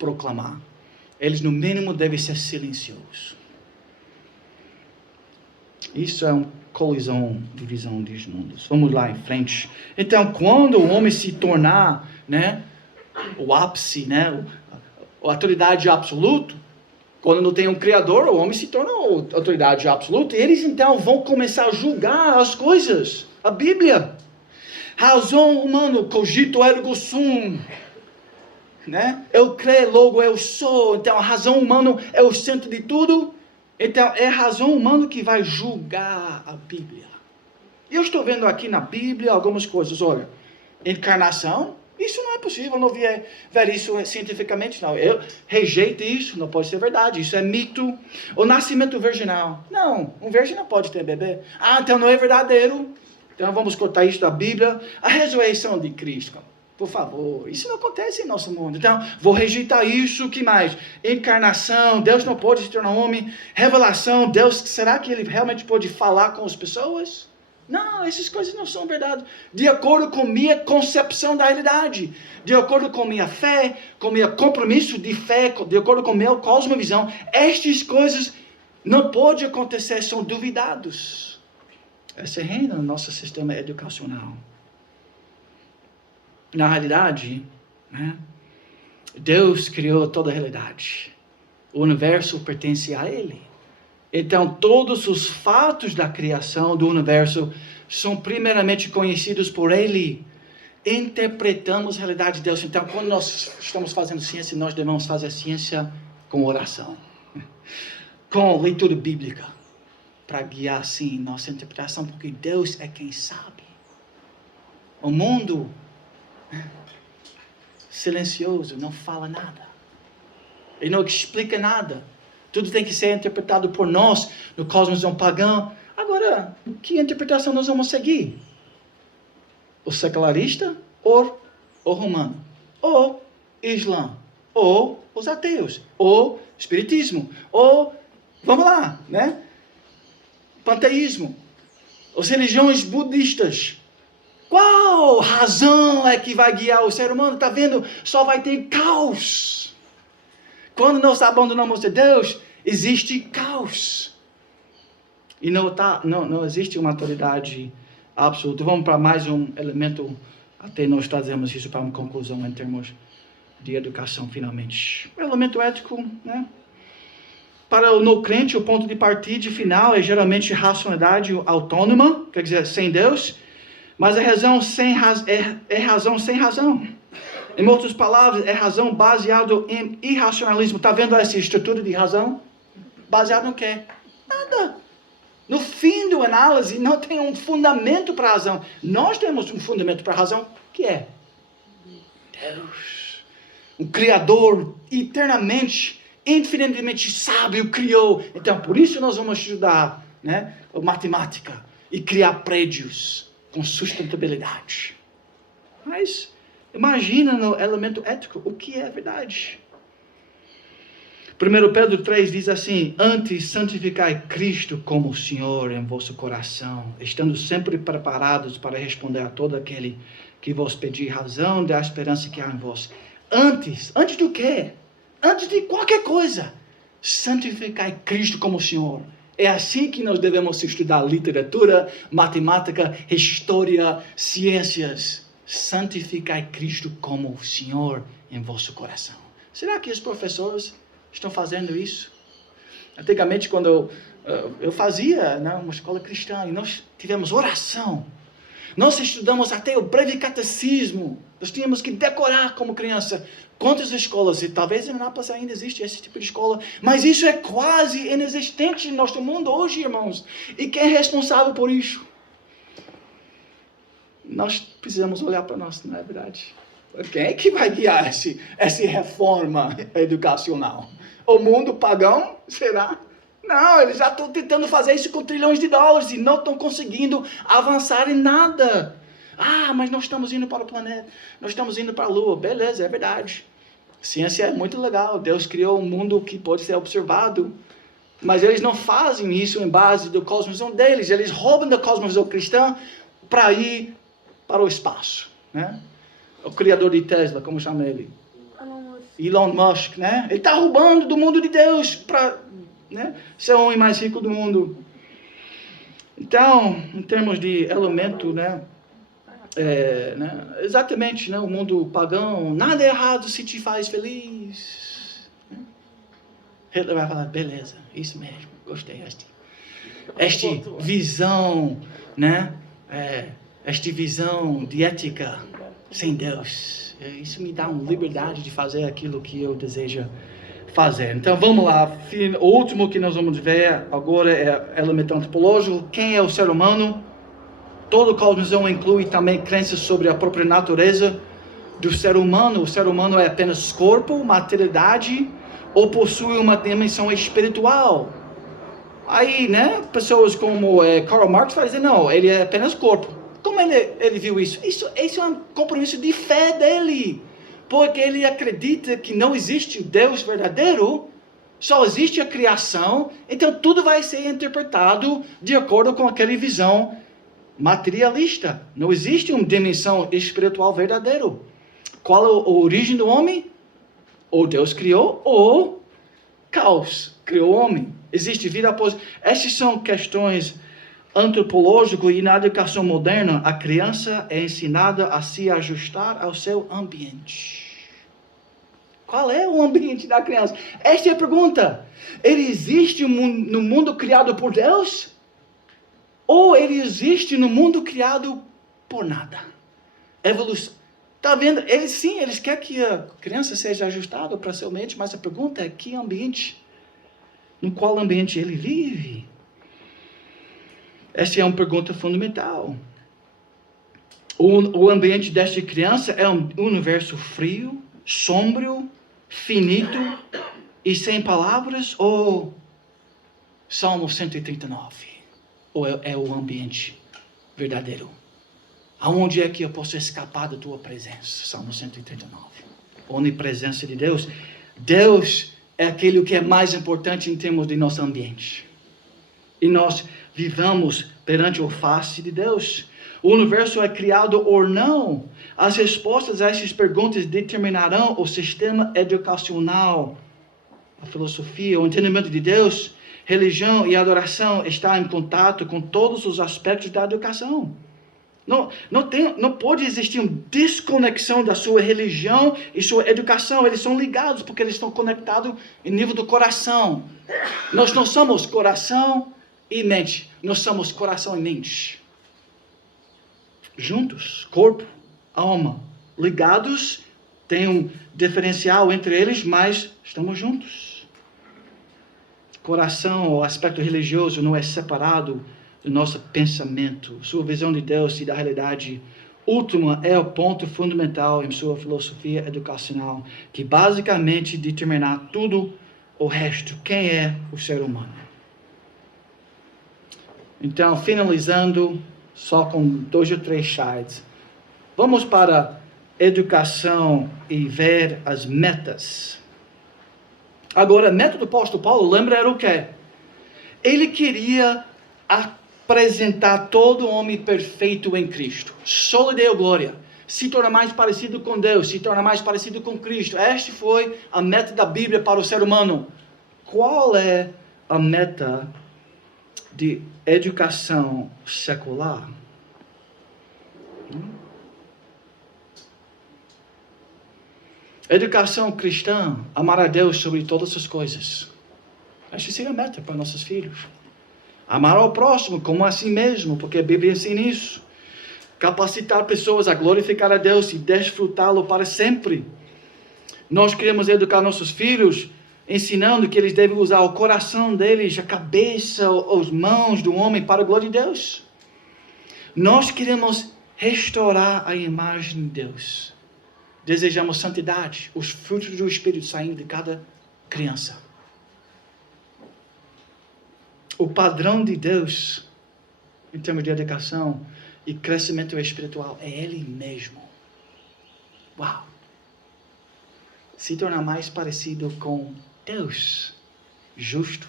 proclamar. Eles, no mínimo, devem ser silenciosos. Isso é uma colisão, divisão dos mundos. Vamos lá em frente. Então, quando o homem se tornar, o ápice, a autoridade absoluta, quando não tem um criador, o homem se torna a autoridade absoluta. E eles, então, vão começar a julgar as coisas. A Bíblia. Razão humana, cogito ergo sum. Eu creio, logo eu sou. Então, a razão humana é o centro de tudo. Então, é a razão humana que vai julgar a Bíblia. E eu estou vendo aqui na Bíblia algumas coisas. Olha, encarnação, isso não é possível. Eu não ver isso cientificamente, não. Eu rejeito isso, não pode ser verdade. Isso é mito. O nascimento virginal. Não, um virgem não pode ter bebê. Então não é verdadeiro. Então vamos cortar isso da Bíblia. A ressurreição de Cristo, por favor, isso não acontece em nosso mundo. Então vou rejeitar isso. O que mais? Encarnação, Deus não pode se tornar homem. Revelação, Deus, será que Ele realmente pode falar com as pessoas? Não, essas coisas não são verdade. De acordo com minha concepção da realidade, de acordo com minha fé, com meu compromisso de fé, de acordo com minha cosmovisão, estas coisas não podem acontecer, são duvidados. Essa reina no nosso sistema educacional. Na realidade, Deus criou toda a realidade. O universo pertence a Ele. Então, todos os fatos da criação do universo são primeiramente conhecidos por Ele. Interpretamos a realidade de Deus. Então, quando nós estamos fazendo ciência, nós devemos fazer ciência com oração. Com leitura bíblica. Para guiar, assim, nossa interpretação. Porque Deus é quem sabe. O mundo silencioso, não fala nada. Ele não explica nada. Tudo tem que ser interpretado por nós, no cosmos pagão. Agora, que interpretação nós vamos seguir? O secularista ou o romano? Ou Islã? Ou os ateus? Ou espiritismo? Ou, vamos lá, panteísmo? As religiões budistas? Qual razão é que vai guiar o ser humano? Está vendo? Só vai ter caos. Quando nós abandonamos a Deus, existe caos. E não existe uma autoridade absoluta. Vamos para mais um elemento, até nós trazemos isso para uma conclusão em termos de educação, finalmente. O elemento ético, Para o não crente, o ponto de partida final é geralmente racionalidade autônoma, quer dizer, sem Deus, mas é razão sem razão. Em outras palavras, é razão baseada em irracionalismo. Está vendo essa estrutura de razão? Baseado no quê? Nada. No fim da análise, não tem um fundamento para a razão. Nós temos um fundamento para a razão, que é Deus. Um Criador eternamente, infinitamente sábio criou. Então, por isso nós vamos estudar matemática e criar prédios. com sustentabilidade. Mas imagina no elemento ético o que é verdade. 1 Pedro 3 diz assim: antes santificai Cristo como Senhor em vosso coração, estando sempre preparados para responder a todo aquele que vos pedir razão da esperança que há em vós. Antes do quê? Antes de qualquer coisa, santificai Cristo como Senhor. É assim que nós devemos estudar literatura, matemática, história, ciências. Santificai Cristo como Senhor em vosso coração. Será que os professores estão fazendo isso? Antigamente, quando eu fazia uma escola cristã, e nós tivemos oração. Nós estudamos até o breve catecismo. Nós tínhamos que decorar como criança. Quantas escolas, e talvez em Anápolis ainda existe esse tipo de escola, mas isso é quase inexistente no nosso mundo hoje, irmãos. E quem é responsável por isso? Nós precisamos olhar para nós, não é verdade? Quem é que vai guiar essa reforma educacional? O mundo pagão? Será? Não, eles já estão tentando fazer isso com trilhões de dólares e não estão conseguindo avançar em nada. Mas nós estamos indo para o planeta, nós estamos indo para a Lua. Beleza, é verdade. Ciência é muito legal, Deus criou um mundo que pode ser observado. Mas eles não fazem isso em base da cosmovisão deles. Eles roubam da cosmovisão cristã para ir para o espaço, né? O criador de Tesla, como chama ele? Elon Musk, né? Ele está roubando do mundo de Deus para ser o homem mais rico do mundo. Então, em termos de elemento, exatamente, o mundo pagão, nada é errado se te faz feliz. Hitler vai falar, beleza, isso mesmo, gostei. Esta visão, esta visão de ética sem Deus, isso me dá uma liberdade de fazer aquilo que eu desejo fazer. Então vamos lá, o último que nós vamos ver agora é elemento antropológico. Quem é o ser humano? Toda cosmovisão inclui também crenças sobre a própria natureza do ser humano. O ser humano é apenas corpo, materialidade, ou possui uma dimensão espiritual. Aí, pessoas como Karl Marx vai dizer, não, ele é apenas corpo. Como ele viu isso? Isso é um compromisso de fé dele. Porque ele acredita que não existe o Deus verdadeiro, só existe a criação, então tudo vai ser interpretado de acordo com aquela visão materialista. Não existe uma dimensão espiritual verdadeira. Qual é a origem do homem? Ou Deus criou, ou caos criou o homem. Existe vida após... Essas são questões antropológicas, e na educação moderna, a criança é ensinada a se ajustar ao seu ambiente. Qual é o ambiente da criança? Esta é a pergunta. Ele existe no mundo criado por Deus? Ou ele existe no mundo criado por nada? Evolução. Está vendo? Eles querem que a criança seja ajustada para seu ambiente, mas a pergunta é que ambiente? No qual ambiente ele vive? Essa é uma pergunta fundamental. O ambiente desta criança é um universo frio, sombrio, finito e sem palavras, ou Salmo 139? Ou é o ambiente verdadeiro? Aonde é que eu posso escapar da tua presença? Salmo 139. Onipresença de Deus. Deus é aquilo que é mais importante em termos de nosso ambiente. E nós vivamos perante o face de Deus. O universo é criado ou não? As respostas a essas perguntas determinarão o sistema educacional, a filosofia, o entendimento de Deus. Religião e adoração estão em contato com todos os aspectos da educação. Não pode existir uma desconexão da sua religião e sua educação. Eles são ligados porque eles estão conectados em nível do coração. Nós não somos coração e mente. Nós somos coração e mente. Juntos, corpo, alma, ligados. Tem um diferencial entre eles, mas estamos juntos. Coração, o aspecto religioso, não é separado do nosso pensamento. Sua visão de Deus e da realidade última é o ponto fundamental em sua filosofia educacional, que basicamente determina tudo o resto. Quem é o ser humano? Então, finalizando, só com 2 ou 3 slides. Vamos para educação e ver as metas. Agora, a meta do apóstolo Paulo, lembra, era o quê? Ele queria apresentar todo homem perfeito em Cristo. Só lhe deu glória. Se torna mais parecido com Deus, se torna mais parecido com Cristo. Esta foi a meta da Bíblia para o ser humano. Qual é a meta de educação secular? Educação cristã, amar a Deus sobre todas as coisas. Esta seria a meta para nossos filhos. Amar ao próximo como a si mesmo, porque a Bíblia ensina isso. Capacitar pessoas a glorificar a Deus e desfrutá-lo para sempre. Nós queremos educar nossos filhos ensinando que eles devem usar o coração deles, a cabeça, as mãos do homem para a glória de Deus. Nós queremos restaurar a imagem de Deus. Desejamos santidade, os frutos do Espírito saindo de cada criança. O padrão de Deus, em termos de educação e crescimento espiritual, é Ele mesmo. Uau! Se tornar mais parecido com Deus, justo,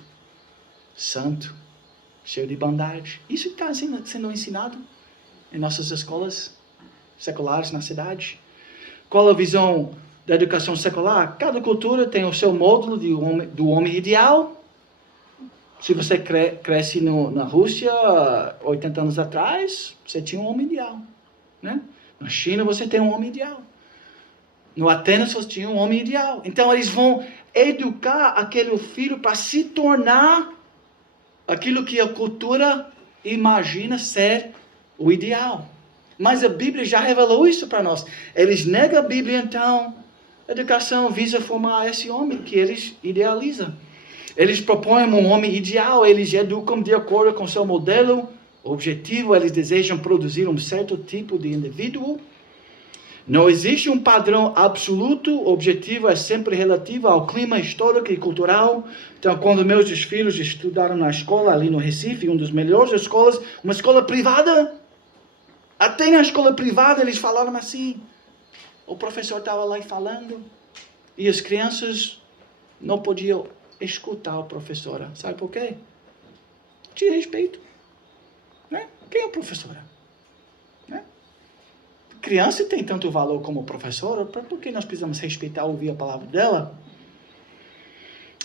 santo, cheio de bondade. Isso está sendo ensinado em nossas escolas seculares na cidade. Qual a visão da educação secular? Cada cultura tem o seu módulo do homem ideal. Se você cresce na Rússia 80 anos atrás, você tinha um homem ideal, né? Na China você tem um homem ideal. No Atenas você tinha um homem ideal. Então eles vão educar aquele filho para se tornar aquilo que a cultura imagina ser o ideal. Mas a Bíblia já revelou isso para nós. Eles negam a Bíblia, então a educação visa formar esse homem que eles idealizam. Eles propõem um homem ideal, eles educam de acordo com seu modelo objetivo, eles desejam produzir um certo tipo de indivíduo. Não existe um padrão absoluto, o objetivo é sempre relativo ao clima histórico e cultural. Então, quando meus filhos estudaram na escola ali no Recife, uma das melhores escolas, uma escola privada, até na escola privada eles falaram assim, o professor estava lá falando, e as crianças não podiam escutar a professora. Sabe por quê? Tinha respeito. Né? Quem é a professora? Né? Criança tem tanto valor como professora, por que nós precisamos respeitar, ouvir a palavra dela?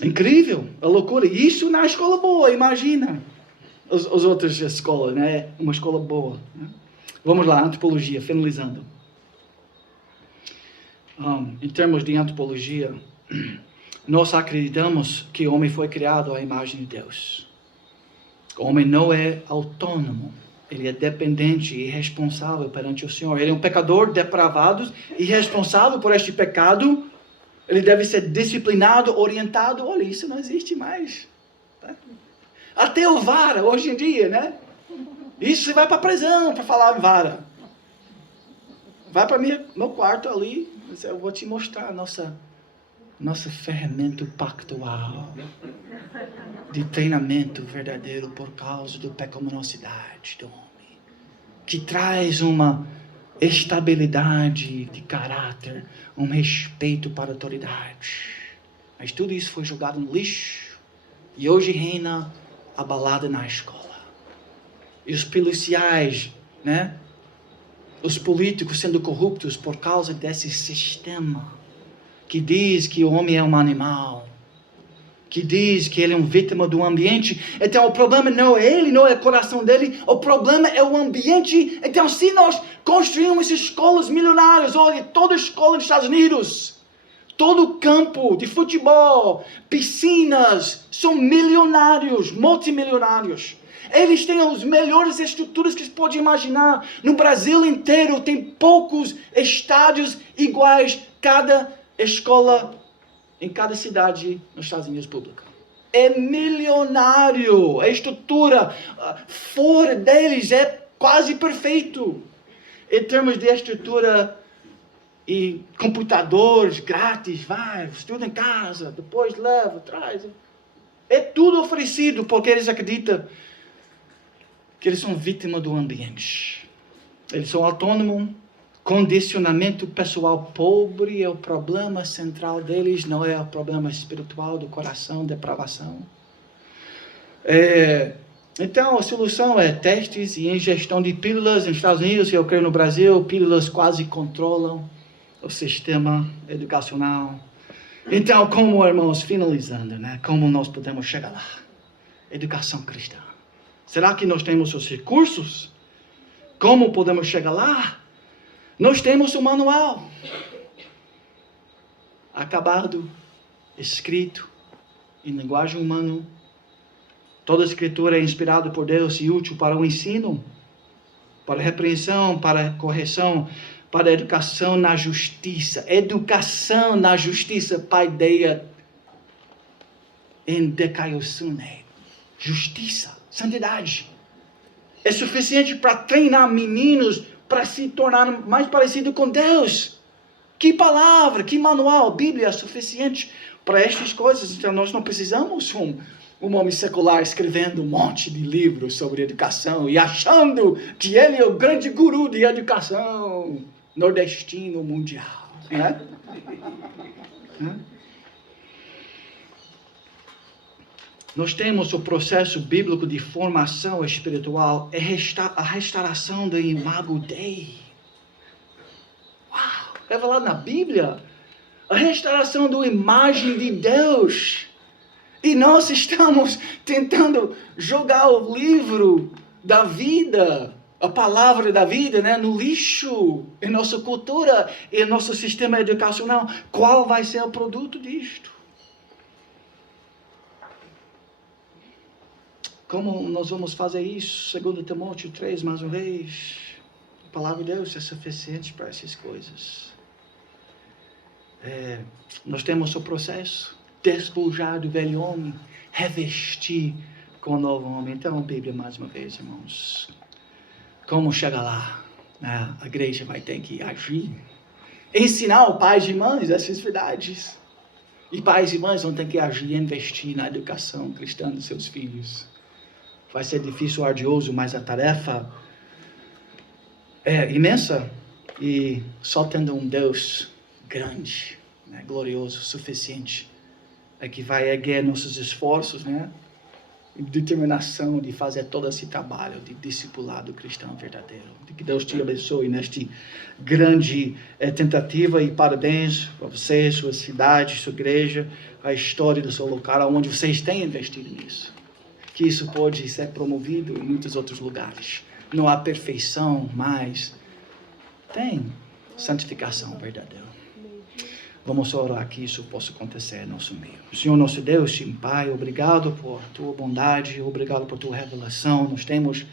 Incrível, a loucura. Isso na escola boa, imagina. As outras escolas, né? Uma escola boa. Né? Vamos lá, antropologia, finalizando. Em termos de antropologia, nós acreditamos que o homem foi criado à imagem de Deus. O homem não é autônomo. Ele é dependente e responsável perante o Senhor. Ele é um pecador depravado e responsável por este pecado. Ele deve ser disciplinado, orientado. Olha, isso não existe mais. Tá? Até o vara, hoje em dia, né? Isso você vai para a prisão para falar em vara. Vai para meu quarto ali. Eu vou te mostrar nossa ferramenta pactual de treinamento verdadeiro por causa da pecaminosidade do homem, que traz uma estabilidade de caráter, um respeito para a autoridade. Mas tudo isso foi jogado no lixo e hoje reina a balada na escola. E os policiais, né? Os políticos sendo corruptos por causa desse sistema que diz que o homem é um animal, que diz que ele é uma vítima do ambiente. Então o problema não é ele, não é o coração dele, o problema é o ambiente. Então se nós construímos escolas milionárias, olha, toda escola dos Estados Unidos, todo campo de futebol, piscinas, são milionários, multimilionários. Eles têm as melhores estruturas que se pode imaginar. No Brasil inteiro tem poucos estádios iguais, cada escola em cada cidade nos Estados Unidos pública. É milionário. A estrutura fora deles é quase perfeito. Em termos de estrutura e computadores grátis, vai, estuda em casa, depois leva, traz. É tudo oferecido porque eles acreditam que eles são vítimas do ambiente. Eles são autônomos, condicionamento pessoal pobre é o problema central deles, não é o problema espiritual do coração, depravação. Então, a solução é testes e ingestão de pílulas nos Estados Unidos, e eu creio no Brasil, pílulas quase controlam o sistema educacional. Então, como, irmãos, finalizando, né? Como nós podemos chegar lá? Educação cristã. Será que nós temos os recursos? Como podemos chegar lá? Nós temos um manual. Acabado, escrito, em linguagem humana. Toda a escritura é inspirada por Deus e útil para o ensino, para a repreensão, para a correção, para a educação na justiça. Educação na justiça, paideia em decaiosune. Justiça, santidade. É suficiente para treinar meninos para se tornar mais parecido com Deus. Que palavra, que manual, Bíblia é suficiente para estas coisas. Então nós não precisamos um homem secular escrevendo um monte de livros sobre educação e achando que ele é o grande guru de educação nordestino mundial. Né? Nós temos o processo bíblico de formação espiritual, a restauração do imago Dei. Uau! Revelado na Bíblia, a restauração da imagem de Deus. E nós estamos tentando jogar o livro da vida, a palavra da vida, né, no lixo, em nossa cultura, em nosso sistema educacional. Qual vai ser o produto disto? Como nós vamos fazer isso? 2 Timóteo 3, mais uma vez. A palavra de Deus é suficiente para essas coisas. Nós temos o processo. Despojar do velho homem. Revestir com o novo homem. Então, a Bíblia, mais uma vez, irmãos. Como chegar lá? A igreja vai ter que agir. Ensinar os pais e mães essas verdades. E pais e mães vão ter que agir e investir na educação cristã dos seus filhos. Vai ser difícil, ardioso, mas a tarefa é imensa. E só tendo um Deus grande, né, glorioso, suficiente, é que vai erguer nossos esforços, né, e determinação de fazer todo esse trabalho de discipulado cristão verdadeiro. Que Deus te abençoe nesta grande tentativa, e parabéns para você, sua cidade, sua igreja, a história do seu local, onde vocês têm investido nisso. Que isso pode ser promovido em muitos outros lugares. Não há perfeição, mas tem santificação verdadeira. Vamos orar que isso possa acontecer no nosso meio. Senhor nosso Deus, Sim, Pai, obrigado por Tua bondade, obrigado por Tua revelação. Nós temos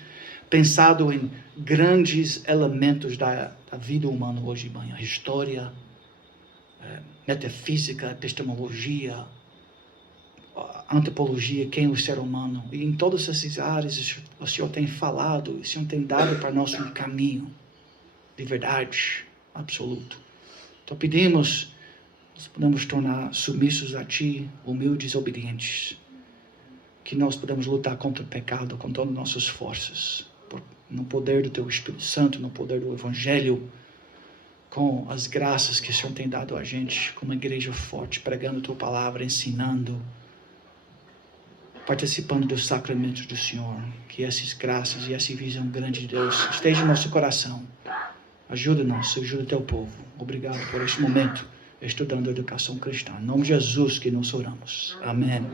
pensado em grandes elementos da vida humana hoje de manhã. História, metafísica, epistemologia, antropologia, quem é o ser humano. E em todas essas áreas o Senhor tem falado, o Senhor tem dado para nós um caminho de verdade absoluto. Então pedimos, nós podemos tornar submissos a Ti, humildes e obedientes. Que nós podemos lutar contra o pecado com todas as nossas forças. No poder do Teu Espírito Santo, no poder do Evangelho, com as graças que o Senhor tem dado a gente, como uma igreja forte, pregando a Tua palavra, ensinando, participando dos sacramentos do Senhor. Que essas graças e essa visão grande de Deus esteja no nosso coração. Ajuda-nos, ajuda o Teu povo. Obrigado por este momento, estudando a educação cristã. Em nome de Jesus que nós oramos. Amém.